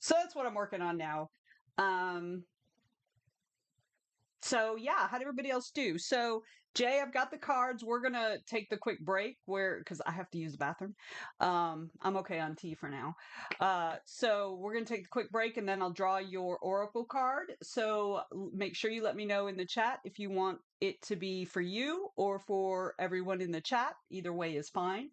So that's what I'm working on now. Um, So yeah, how did everybody else do? So Jay, I've got the cards. We're gonna take the quick break where because I have to use the bathroom. I'm okay on tea for now. So we're gonna take the quick break and then I'll draw your oracle card. So make sure you let me know in the chat if you want it to be for you or for everyone in the chat. Either way is fine.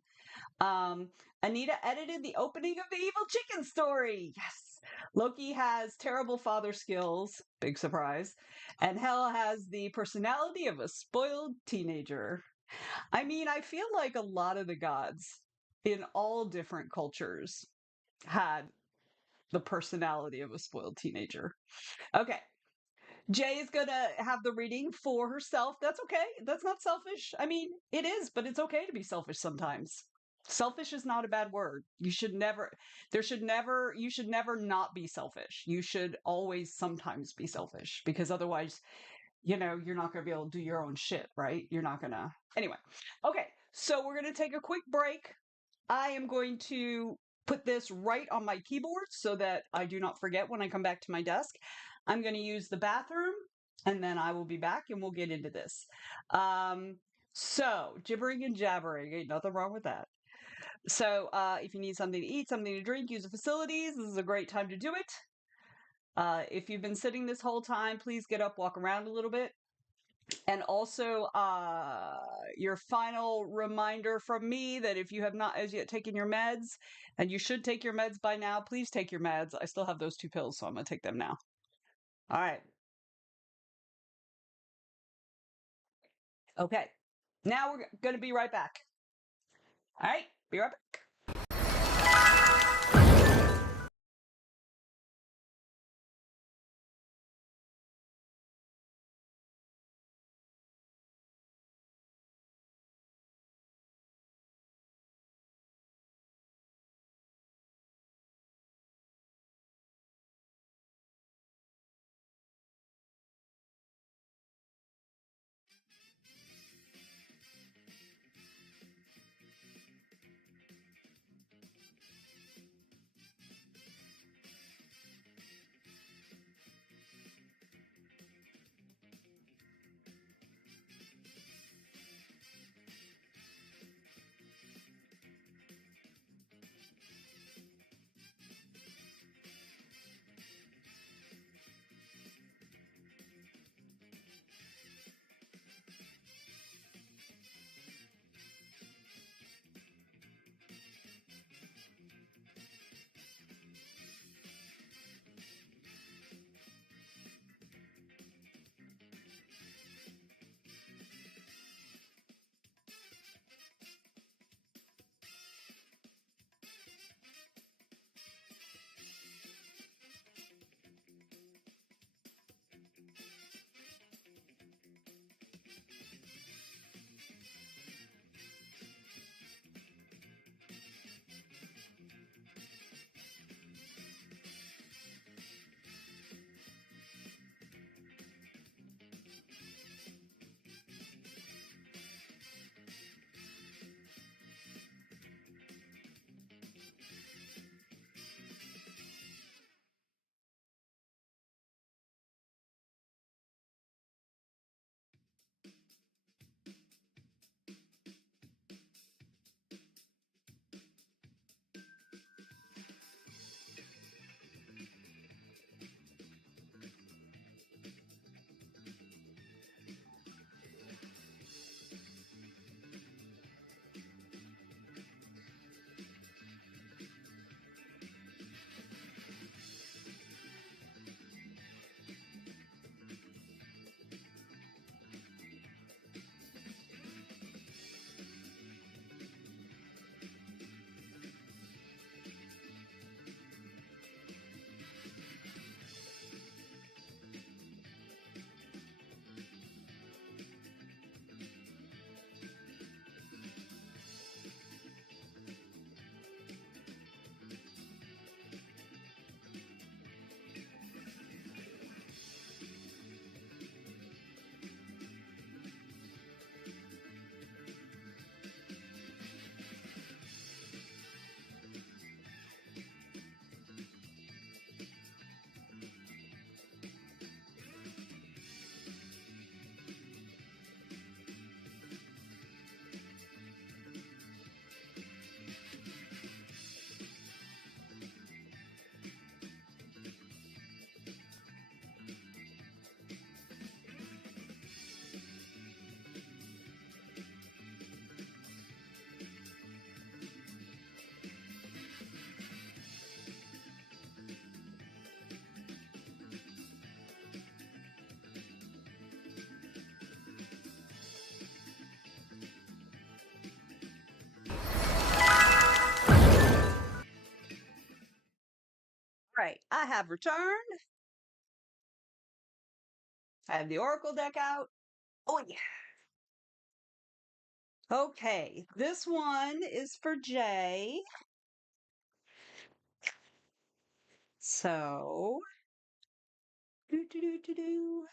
Um, Anita edited the opening of the Evil Chicken story. Yes. Loki has terrible father skills. Big surprise. And Hel has the personality of a spoiled teenager. I mean, I feel like a lot of the gods in all different cultures had the personality of a spoiled teenager. Okay. Jay is going to have the reading for herself. That's okay. That's not selfish. I mean, it is, but it's okay to be selfish sometimes. Selfish is not a bad word. You should never not be selfish. You should always sometimes be selfish because otherwise, you're not going to be able to do your own shit, right? You're not going to. Anyway, okay. So we're going to take a quick break. I am going to put this right on my keyboard so that I do not forget when I come back to my desk. I'm going to use the bathroom and then I will be back and we'll get into this. So, gibbering and jabbering, ain't nothing wrong with that. So, if you need something to eat, something to drink, use the facilities. This is a great time to do it. If you've been sitting this whole time, please get up, walk around a little bit. And also, your final reminder from me that if you have not as yet taken your meds, and you should take your meds by now, please take your meds. I still have those 2 pills, so I'm going to take them now. All right. Okay. Now we're going to be right back. All right. Be right back. right, I have returned. I have the Oracle deck out. Oh, yeah. Okay, this one is for Jay. So, do.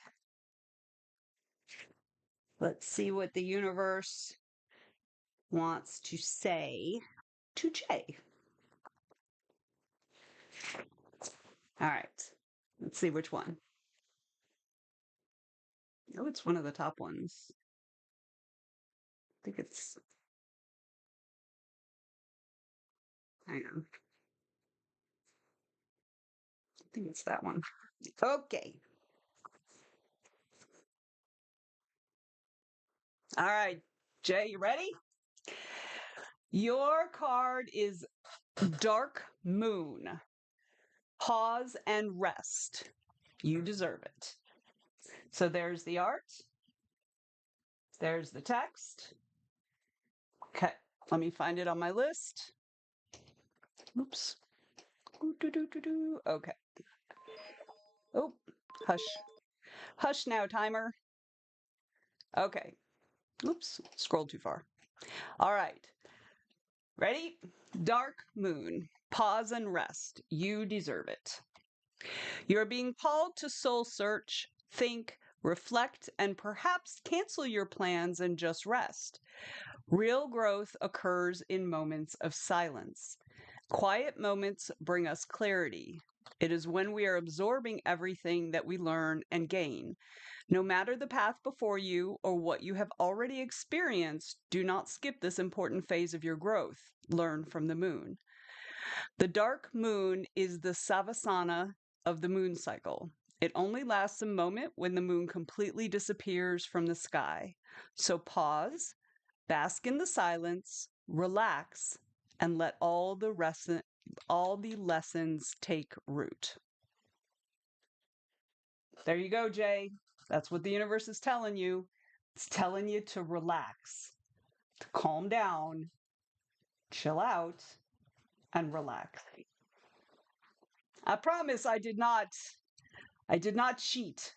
Let's see what the universe wants to say to Jay. All right, let's see which one. Oh, it's one of the top ones. I think it's, hang on. I think it's that one. Okay. All right, Jay, you ready? Your card is Dark Moon. Pause and rest. You deserve it. So there's the art. There's the text. Okay, let me find it on my list. Oops. Okay. Oh, hush. Hush now, timer. Okay. Oops, scrolled too far. All right. Ready? Dark Moon. Pause and rest. You deserve it. You're being called to soul search, think, reflect, and perhaps cancel your plans and just rest. Real growth occurs in moments of silence. Quiet moments bring us clarity. It is when we are absorbing everything that we learn and gain. No matter the path before you or what you have already experienced, do not skip this important phase of your growth. Learn from the moon. The dark moon is the savasana of the moon cycle. It only lasts a moment when the moon completely disappears from the sky. So pause, bask in the silence, relax, and let all the lessons take root. There you go, Jay. That's what the universe is telling you. It's telling you to relax, to calm down, chill out, and relax. I promise I did not cheat.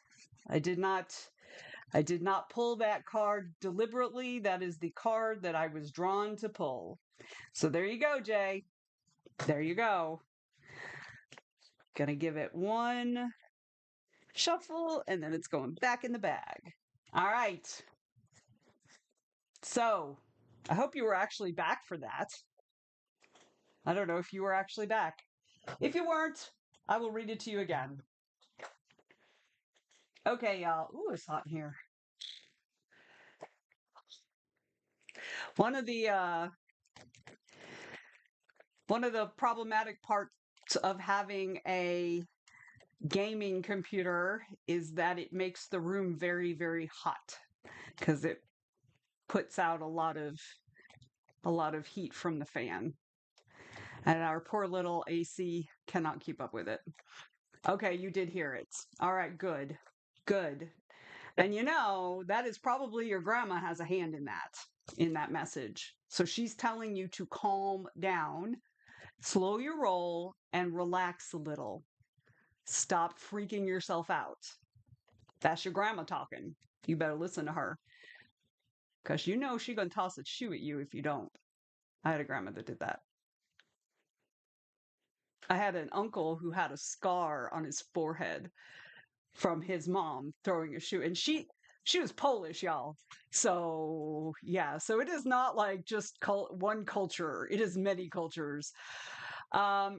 I did not pull that card deliberately. That is the card that I was drawn to pull. So there you go, Jay. There you go. Gonna give it one shuffle and then it's going back in the bag. All right. So I hope you were actually back for that. I don't know if you were actually back. If you weren't, I will read it to you again. Okay, y'all. Ooh, it's hot in here. One of the problematic parts of having a gaming computer is that it makes the room very, very hot because it puts out a lot of heat from the fan. And our poor little AC cannot keep up with it. Okay, you did hear it. All right, good. Good. And that is probably your grandma has a hand in that message. So she's telling you to calm down, slow your roll, and relax a little. Stop freaking yourself out. That's your grandma talking. You better listen to her. Because she's going to toss a shoe at you if you don't. I had a grandma that did that. I had an uncle who had a scar on his forehead from his mom throwing a shoe. And she was Polish, y'all. So, yeah. So it is not like just one culture. It is many cultures.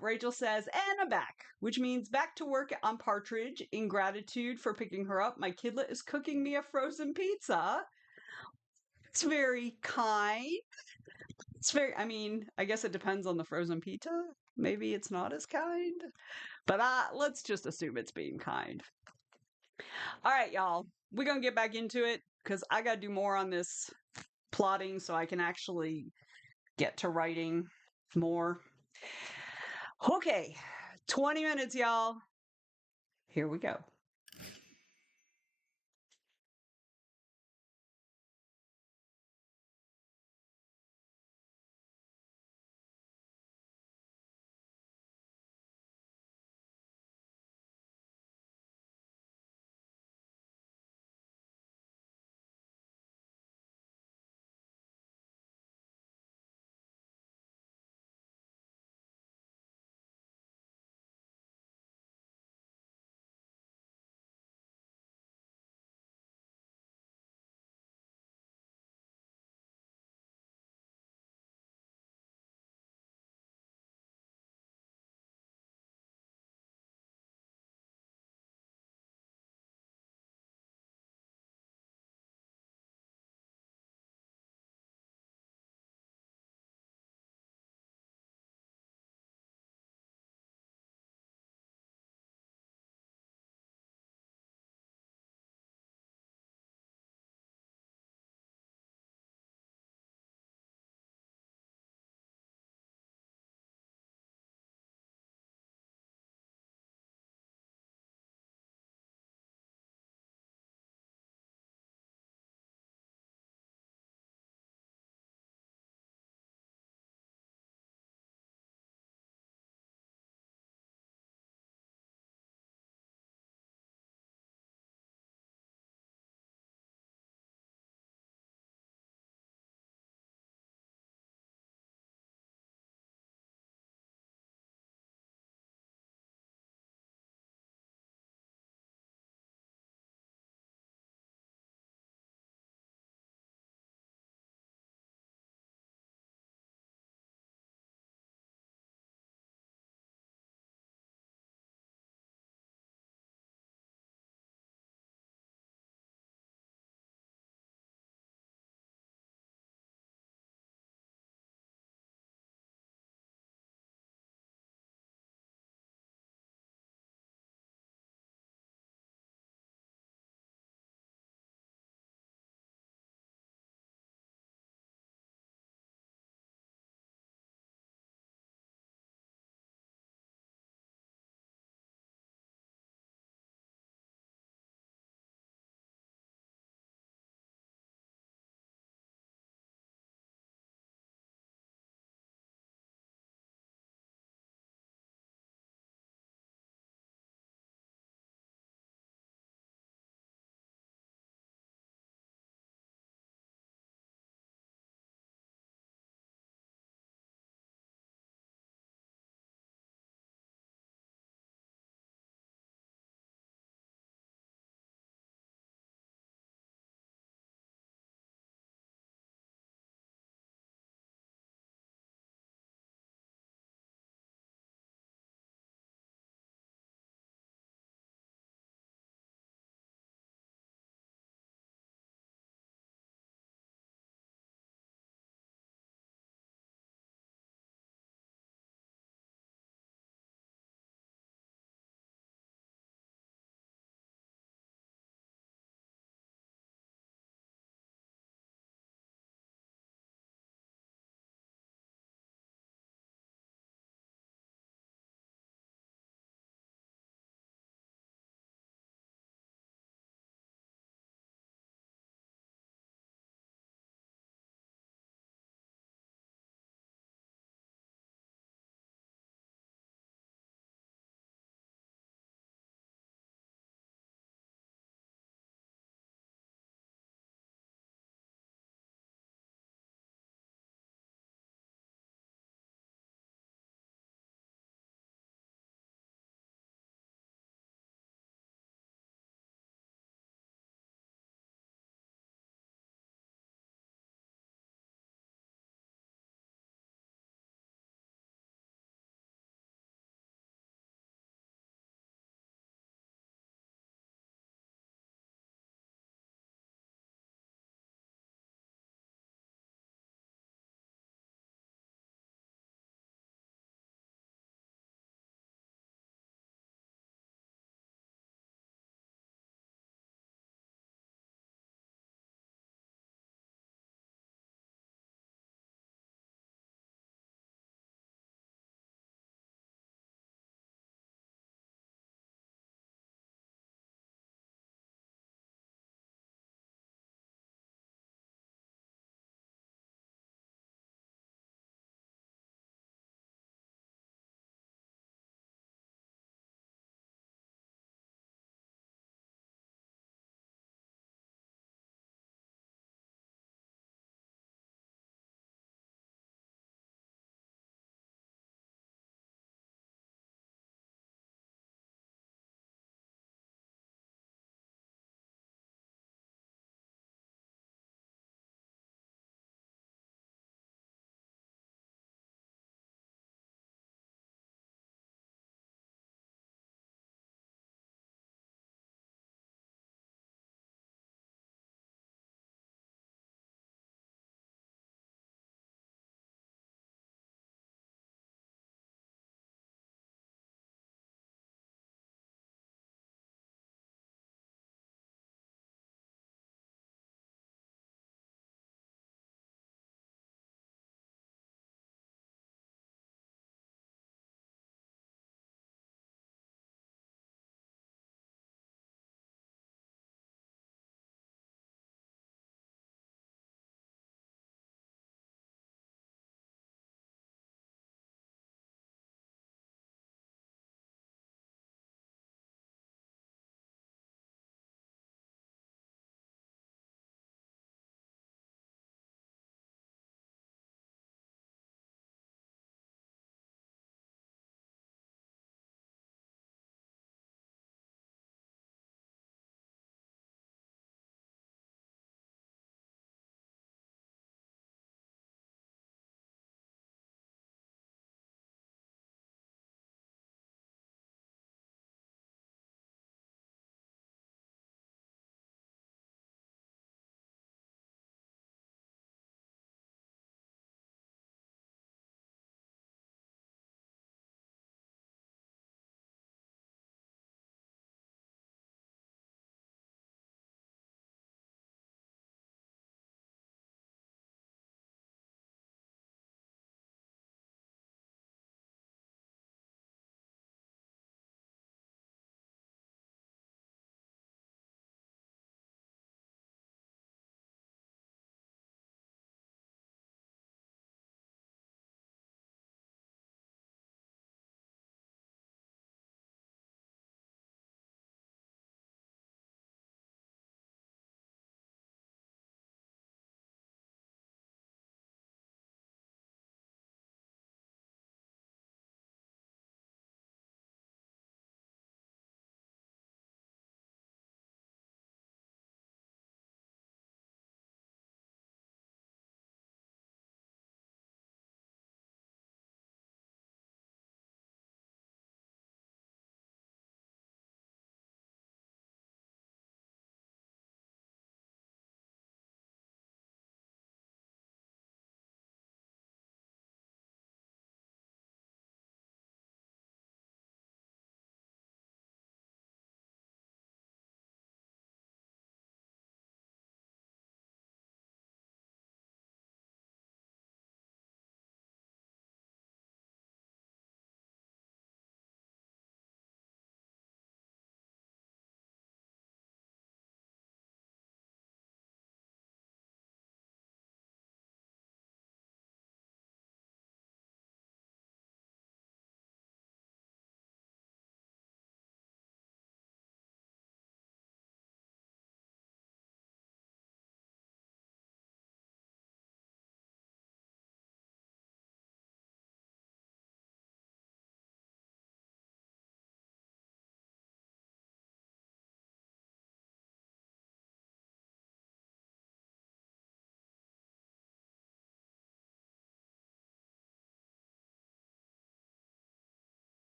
Rachel says, and I'm back, which means back to work on Partridge. In gratitude for picking her up, my kidlet is cooking me a frozen pizza. It's very kind. I guess it depends on the frozen pizza. Maybe it's not as kind. But let's just assume it's being kind. All right, y'all. We're going to get back into it because I got to do more on this plotting so I can actually get to writing more. Okay, 20 minutes, y'all. Here we go.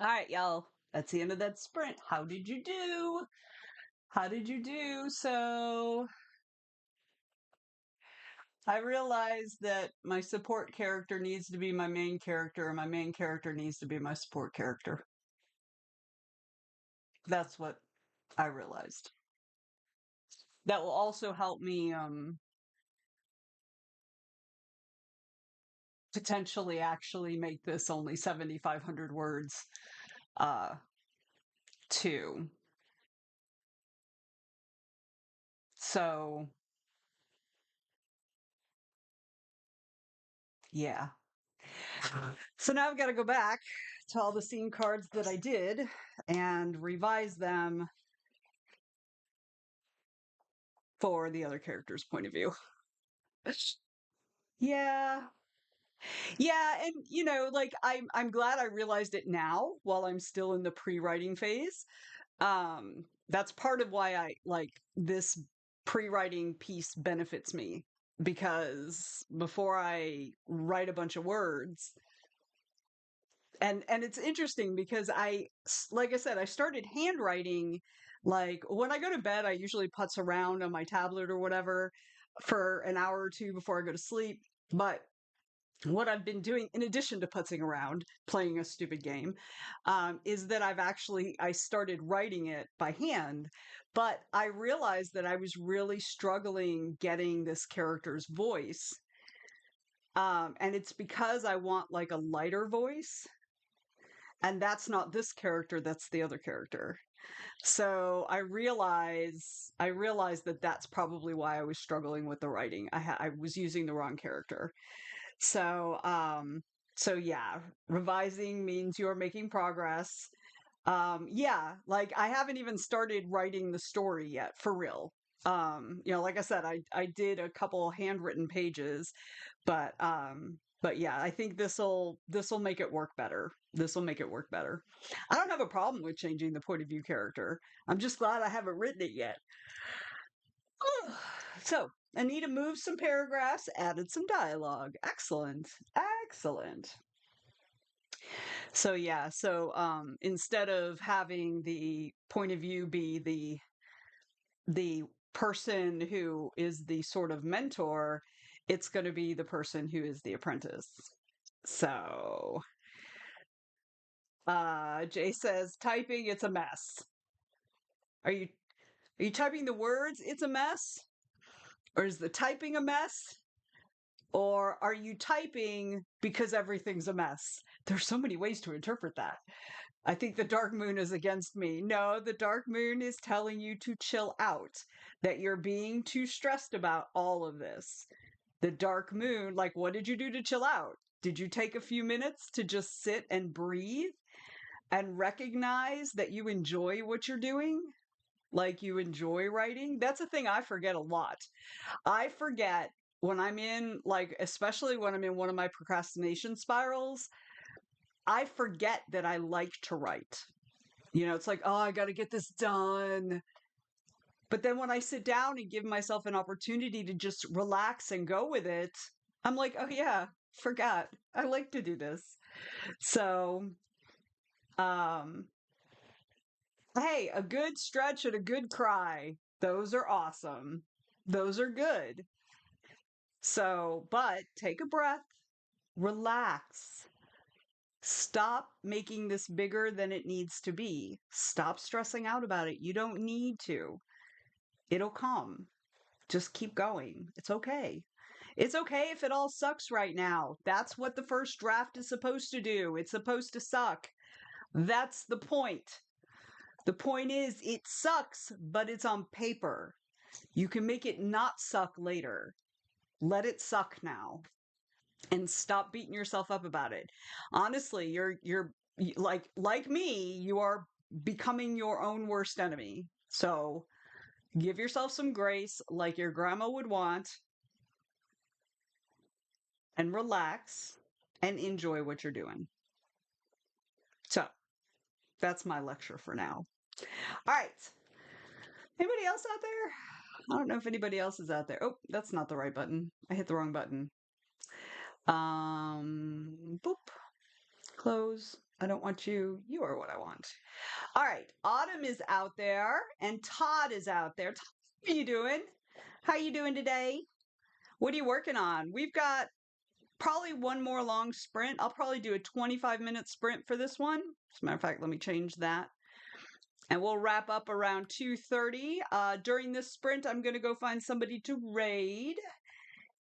All right, y'all. That's the end of that sprint. How did you do? How did you do? So I realized that my support character needs to be my main character, and my main character needs to be my support character. That's what I realized. That will also help me potentially actually make this only 7,500 words uh too. So yeah. So now I've got to go back to all the scene cards that I did and revise them for the other character's point of view. Yeah. Yeah, and like I'm glad I realized it now while I'm still in the pre-writing phase. That's part of why I like this pre-writing piece benefits me because before I write a bunch of words, and it's interesting because like I said, I started handwriting like when I go to bed, I usually putz around on my tablet or whatever for an hour or two before I go to sleep. But what I've been doing, in addition to putzing around, playing a stupid game, is that I started writing it by hand, but I realized that I was really struggling getting this character's voice. And it's because I want like a lighter voice, and that's not this character, that's the other character. So I realized that that's probably why I was struggling with the writing. I was using the wrong character. So, so yeah, revising means you're making progress. Yeah, like I haven't even started writing the story yet, for real. Like I said, I did a couple handwritten pages, but yeah, I think this'll make it work better. This will make it work better. I don't have a problem with changing the point of view character. I'm just glad I haven't written it yet. So, Anita moved some paragraphs, added some dialogue. Excellent. Excellent. So yeah, so instead of having the point of view be the person who is the sort of mentor, it's going to be the person who is the apprentice. So, Jay says typing it's a mess. Are you are you typing the words it's a mess? Or is the typing a mess? Or are you typing because everything's a mess? There's so many ways to interpret that. I think the dark moon is against me. No, the dark moon is telling you to chill out, that you're being too stressed about all of this. The dark moon, like, what did you do to chill out? Did you take a few minutes to just sit and breathe and recognize that you enjoy what you're doing? Like, you enjoy writing? That's a thing I forget a lot. I forget when I'm in, like, especially when I'm in one of my procrastination spirals, I forget that I like to write. It's like, oh, I got to get this done. But then when I sit down and give myself an opportunity to just relax and go with it, I'm like, oh, yeah, forgot. I like to do this. So, um, hey, a good stretch and a good cry. Those are awesome. Those are good. So, but take a breath, relax. Stop making this bigger than it needs to be. Stop stressing out about it. You don't need to. It'll come. Just keep going. It's okay. It's okay if it all sucks right now. That's what the first draft is supposed to do. It's supposed to suck. That's the point. The point is, it sucks, but it's on paper. You can make it not suck later. Let it suck now and stop beating yourself up about it. Honestly, you're like me, you are becoming your own worst enemy. So, give yourself some grace like your grandma would want and relax and enjoy what you're doing. So, that's my lecture for now. All right. Anybody else out there? I don't know if anybody else is out there. Oh, that's not the right button. I hit the wrong button. Boop. Close. I don't want you. You are what I want. All right. Autumn is out there and Todd is out there. Todd, how are you doing? How are you doing today? What are you working on? We've got probably one more long sprint. I'll probably do a 25-minute sprint for this one. As a matter of fact, let me change that. And we'll wrap up around 2:30. During this sprint, I'm going to go find somebody to raid.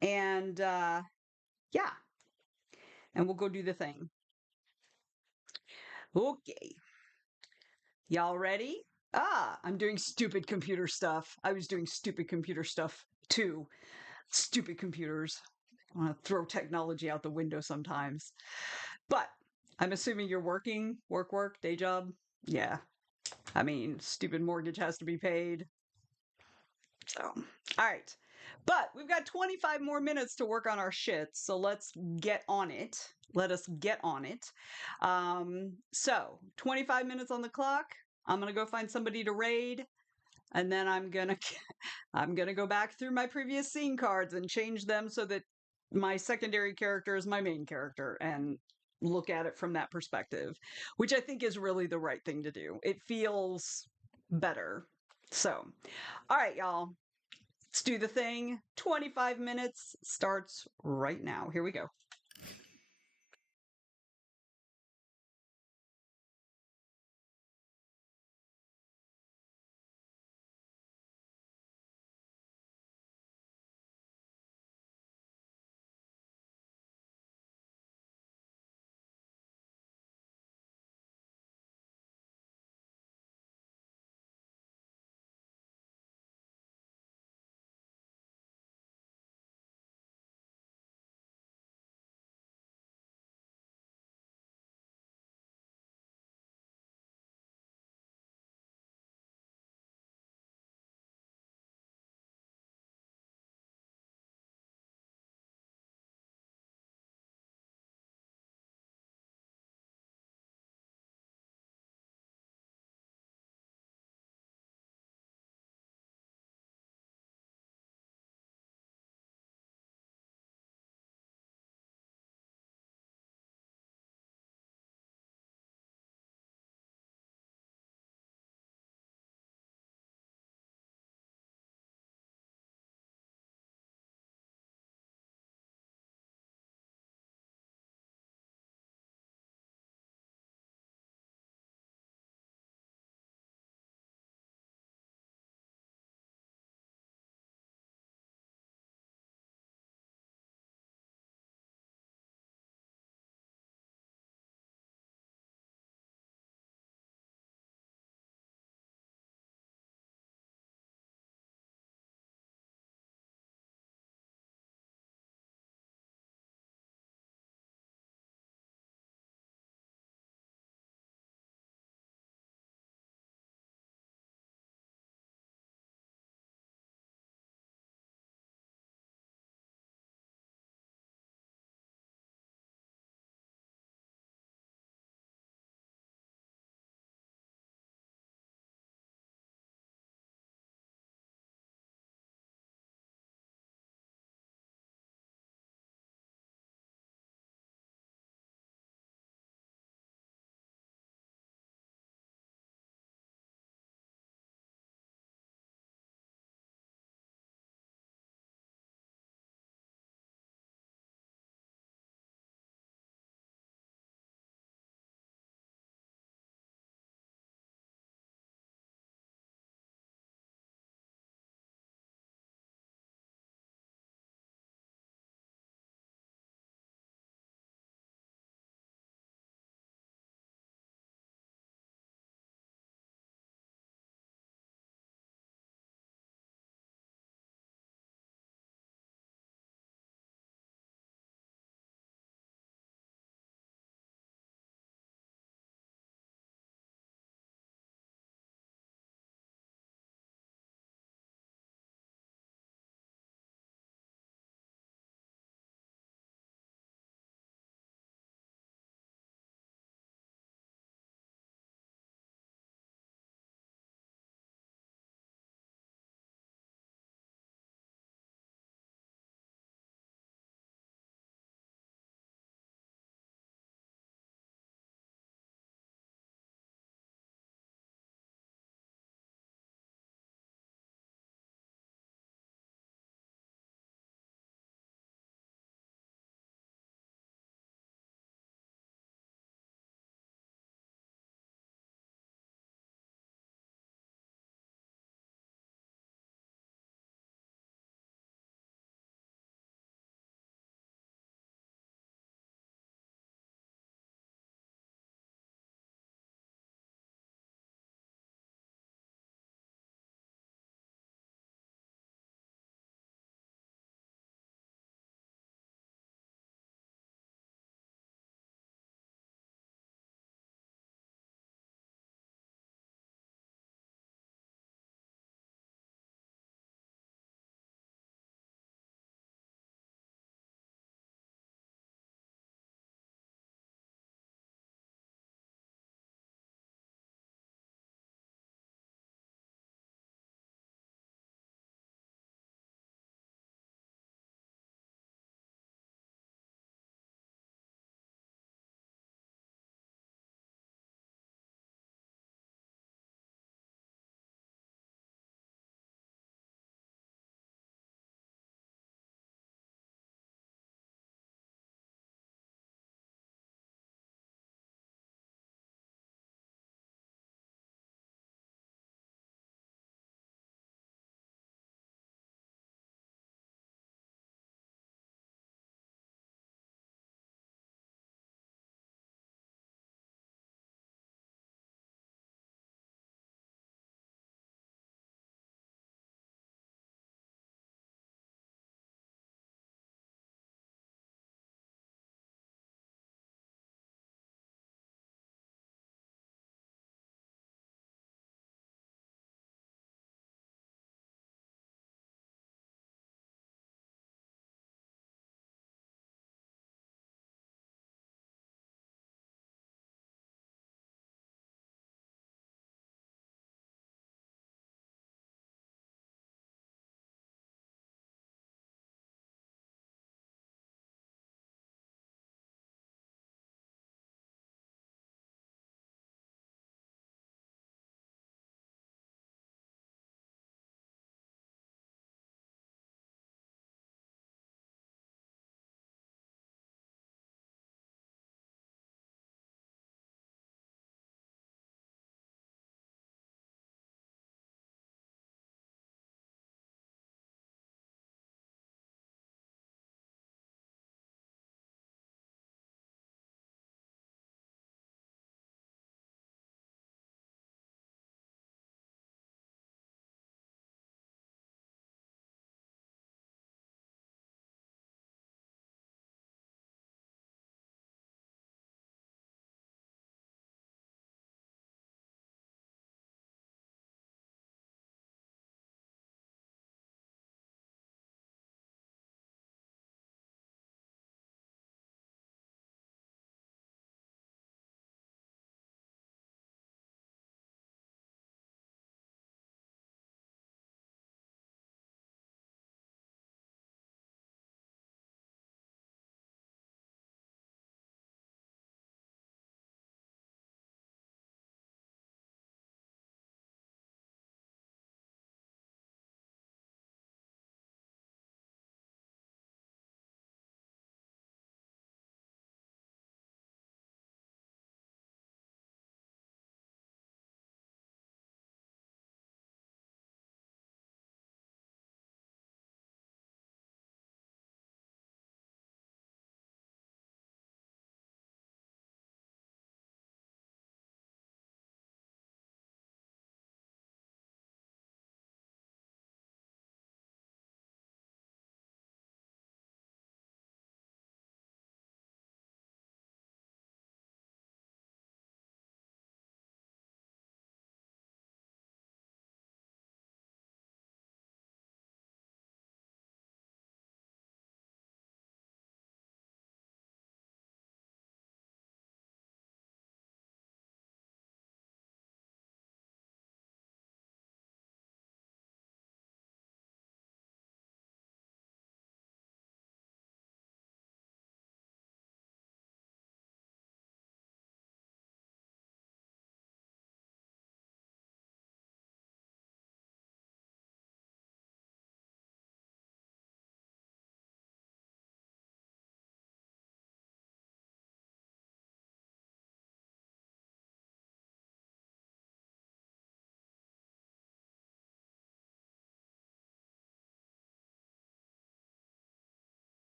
And yeah, and we'll go do the thing. Okay. Y'all ready? I'm doing stupid computer stuff. I was doing stupid computer stuff too. Stupid computers. I want to throw technology out the window sometimes. But I'm assuming you're working, work, day job. Yeah. I mean, stupid mortgage has to be paid. So, all right. But we've got 25 more minutes to work on our shit. So let's get on it. Let us get on it. So 25 minutes on the clock. I'm going to go find somebody to raid. And then I'm gonna go back through my previous scene cards and change them so that my secondary character is my main character and look at it from that perspective, which I think is really the right thing to do. It feels better. So, all right, y'all, let's do the thing. 25 minutes starts right now. Here we go.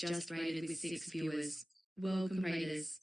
just rated with 6 viewers. Welcome, raiders.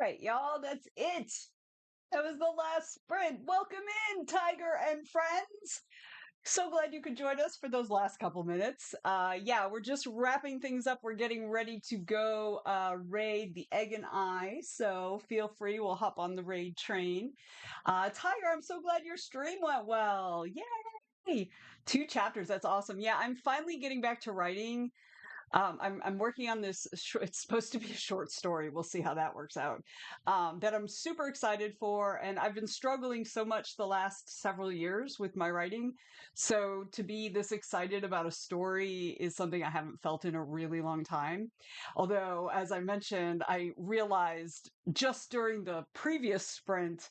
Right, y'all, that's it. That was the last sprint. Welcome in, Tiger and friends. So glad you could join us for those last couple minutes. Yeah, we're just wrapping things up. We're getting ready to go raid the Egg and I. So feel free, we'll hop on the raid train. Tiger, I'm so glad your stream went well. Yay! 2 chapters. That's awesome. Yeah, I'm finally getting back to writing. I'm working on this. It's supposed to be a short story. We'll see how that works out. That I'm super excited for, and I've been struggling so much the last several years with my writing. So to be this excited about a story is something I haven't felt in a really long time. Although, as I mentioned, I realized just during the previous sprint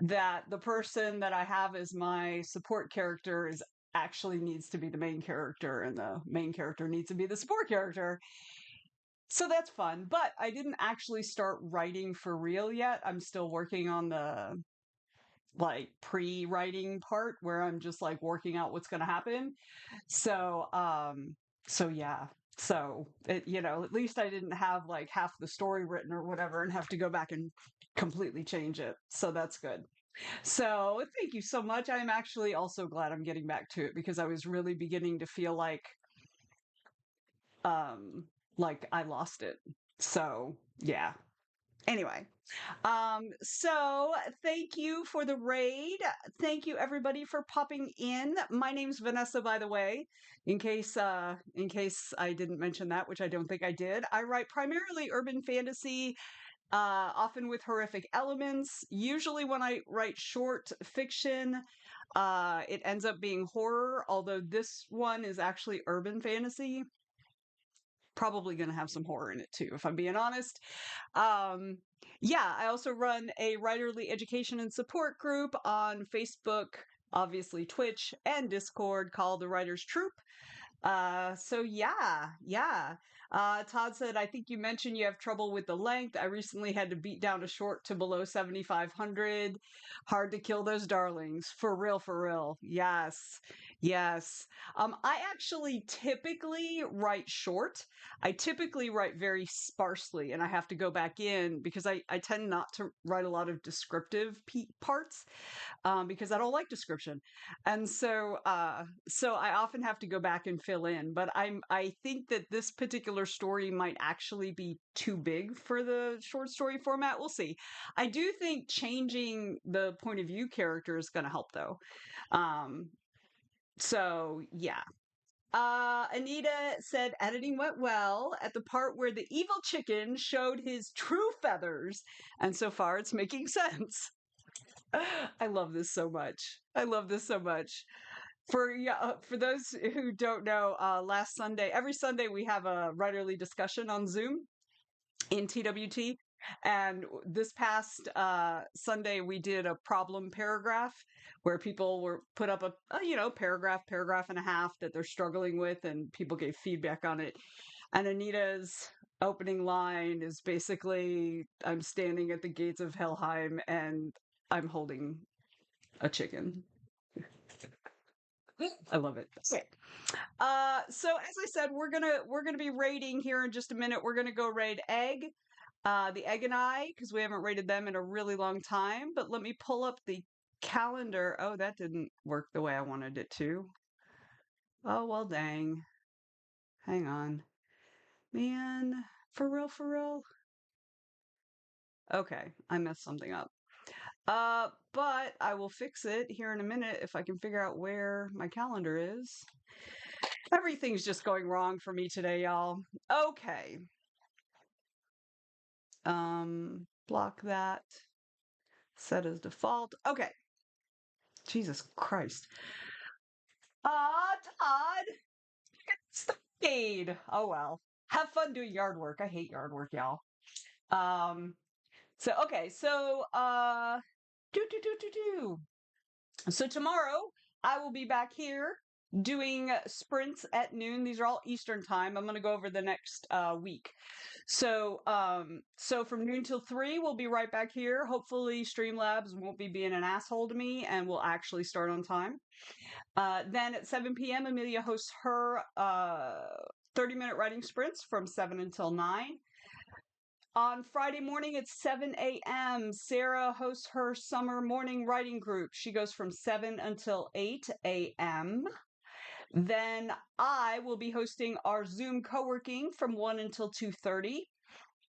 that the person that I have as my support character is actually needs to be the main character and the main character needs to be the support character. So that's fun, but I didn't actually start writing for real yet. I'm still working on the like pre-writing part where I'm just like working out what's going to happen. So so yeah. So it, at least I didn't have like half the story written or whatever and have to go back and completely change it. So that's good. So thank you so much. I'm actually also glad I'm getting back to it because I was really beginning to feel um like I lost it. So yeah. Anyway, so thank you for the raid. Thank you everybody for popping in. My name's Vanessa, by the way, in case I didn't mention that, which I don't think I did. I write primarily urban fantasy, often with horrific elements. Usually, when I write short fiction, it ends up being horror, although this one is actually urban fantasy. Probably going to have some horror in it too, if I'm being honest. Um, yeah, I also run a writerly education and support group on Facebook, obviously Twitch, and Discord called The Writers Troop. So yeah, yeah. Todd said, I think you mentioned you have trouble with the length. I recently had to beat down a short to below 7,500. Hard to kill those darlings. For real, for real. Yes, yes. I actually typically write short. I typically write very sparsely, and I have to go back in because I tend not to write a lot of descriptive parts because I don't like description. And so I often have to go back and fill in. But I think that this particular story might actually be too big for the short story format. We'll see. I do think changing the point of view character is going to help, though. Um, so yeah. Anita said editing went well at the part where the evil chicken showed his true feathers, and so far it's making sense. I love this so much. I love this so much. For those who don't know, last Sunday, every Sunday we have a writerly discussion on Zoom in TWT, and this past Sunday we did a problem paragraph where people were put up a paragraph and a half that they're struggling with, and people gave feedback on it. And Anita's opening line is basically, "I'm standing at the gates of Helheim and I'm holding a chicken." I love it. Okay. So as I said, we're gonna be raiding here in just a minute. We're gonna go raid Egg, the Egg and I, because we haven't raided them in a really long time. But let me pull up the calendar. Oh, that didn't work the way I wanted it to. Oh well, dang. Hang on, man. For real, for real. Okay, I messed something up. But I will fix it here in a minute if I can figure out where my calendar is. Everything's just going wrong for me today, y'all. Okay. Block that. Set as default. Okay. Jesus Christ. Todd. Stayed. Oh well. Have fun doing yard work. I hate yard work, y'all. Um, so okay, so do do do do do. So tomorrow I will be back here doing sprints at noon. These are all Eastern time. I'm going to go over the next week. So from noon till 3, we'll be right back here. Hopefully Streamlabs won't be being an asshole to me and we'll actually start on time. Then at 7 p.m., Amelia hosts her 30-minute writing sprints from 7 until 9. On Friday morning at 7 a.m., Sarah hosts her summer morning writing group. She goes from 7 until 8 a.m. Then I will be hosting our Zoom co-working from 1 until 2:30.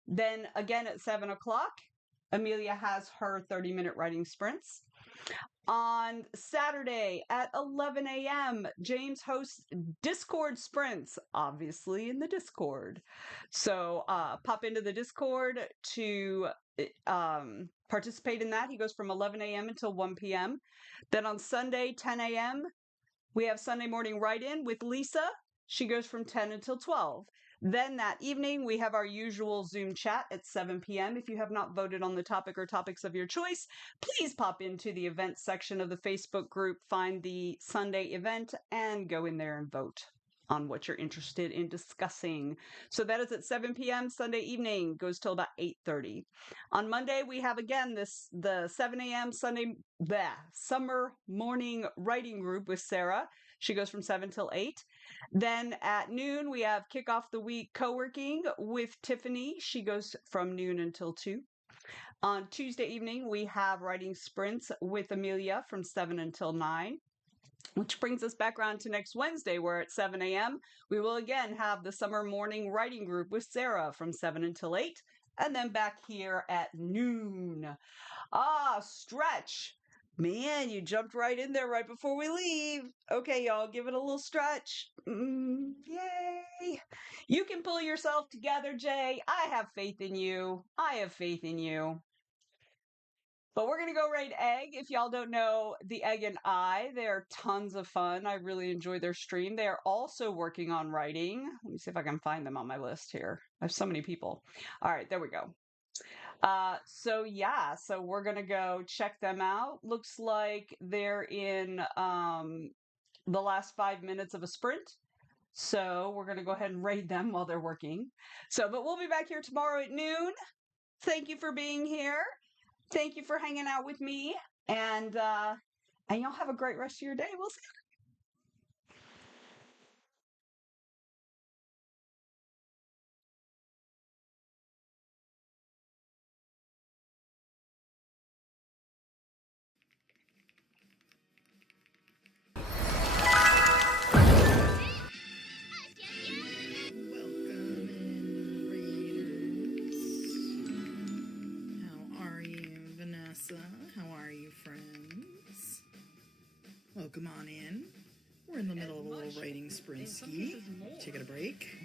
Then again at 7 o'clock, Amelia has her 30-minute writing sprints. On Saturday at 11 a.m., James hosts Discord sprints, obviously in the Discord. So pop into the Discord to participate in that. He goes from 11 a.m. until 1 p.m. Then on Sunday, 10 a.m., we have Sunday morning write-in with Lisa. She goes from 10 until 12. Then that evening, we have our usual Zoom chat at 7 p.m. If you have not voted on the topic or topics of your choice, please pop into the events section of the Facebook group, find the Sunday event, and go in there and vote on what you're interested in discussing. So that is at 7 p.m. Sunday evening, goes till about 8:30. On Monday, we have again the 7 a.m. summer morning writing group with Sarah. She goes from 7 till 8. Then at noon, we have kick off the week co-working with Tiffany. She goes from noon until 2. On Tuesday evening, we have writing sprints with Amelia from 7 until 9. Which brings us back around to next Wednesday, where at 7 a.m., we will again have the summer morning writing group with Sarah from 7 until 8. And then back here at noon. Stretch. Man, you jumped right in there right before we leave. Okay, y'all, give it a little stretch. Yay. You can pull yourself together, Jay. I have faith in you. I have faith in you. But we're going to go raid Egg. If y'all don't know the Egg and I, they're tons of fun. I really enjoy their stream. They are also working on writing. Let me see if I can find them on my list here. I have so many people. All right, there we go. So we're gonna go check them out. Looks like they're in the last 5 minutes of a sprint. So we're going to go ahead and raid them while they're working. So, but we'll be back here tomorrow at noon. Thank you for being here. Thank you for hanging out with me. And y'all have a great rest of your day. We'll see. Welcome in, Raiders. How are you, Vanessa? How are you, friends? Welcome on in. We're in the middle of a little writing sprint ski. Taking a break.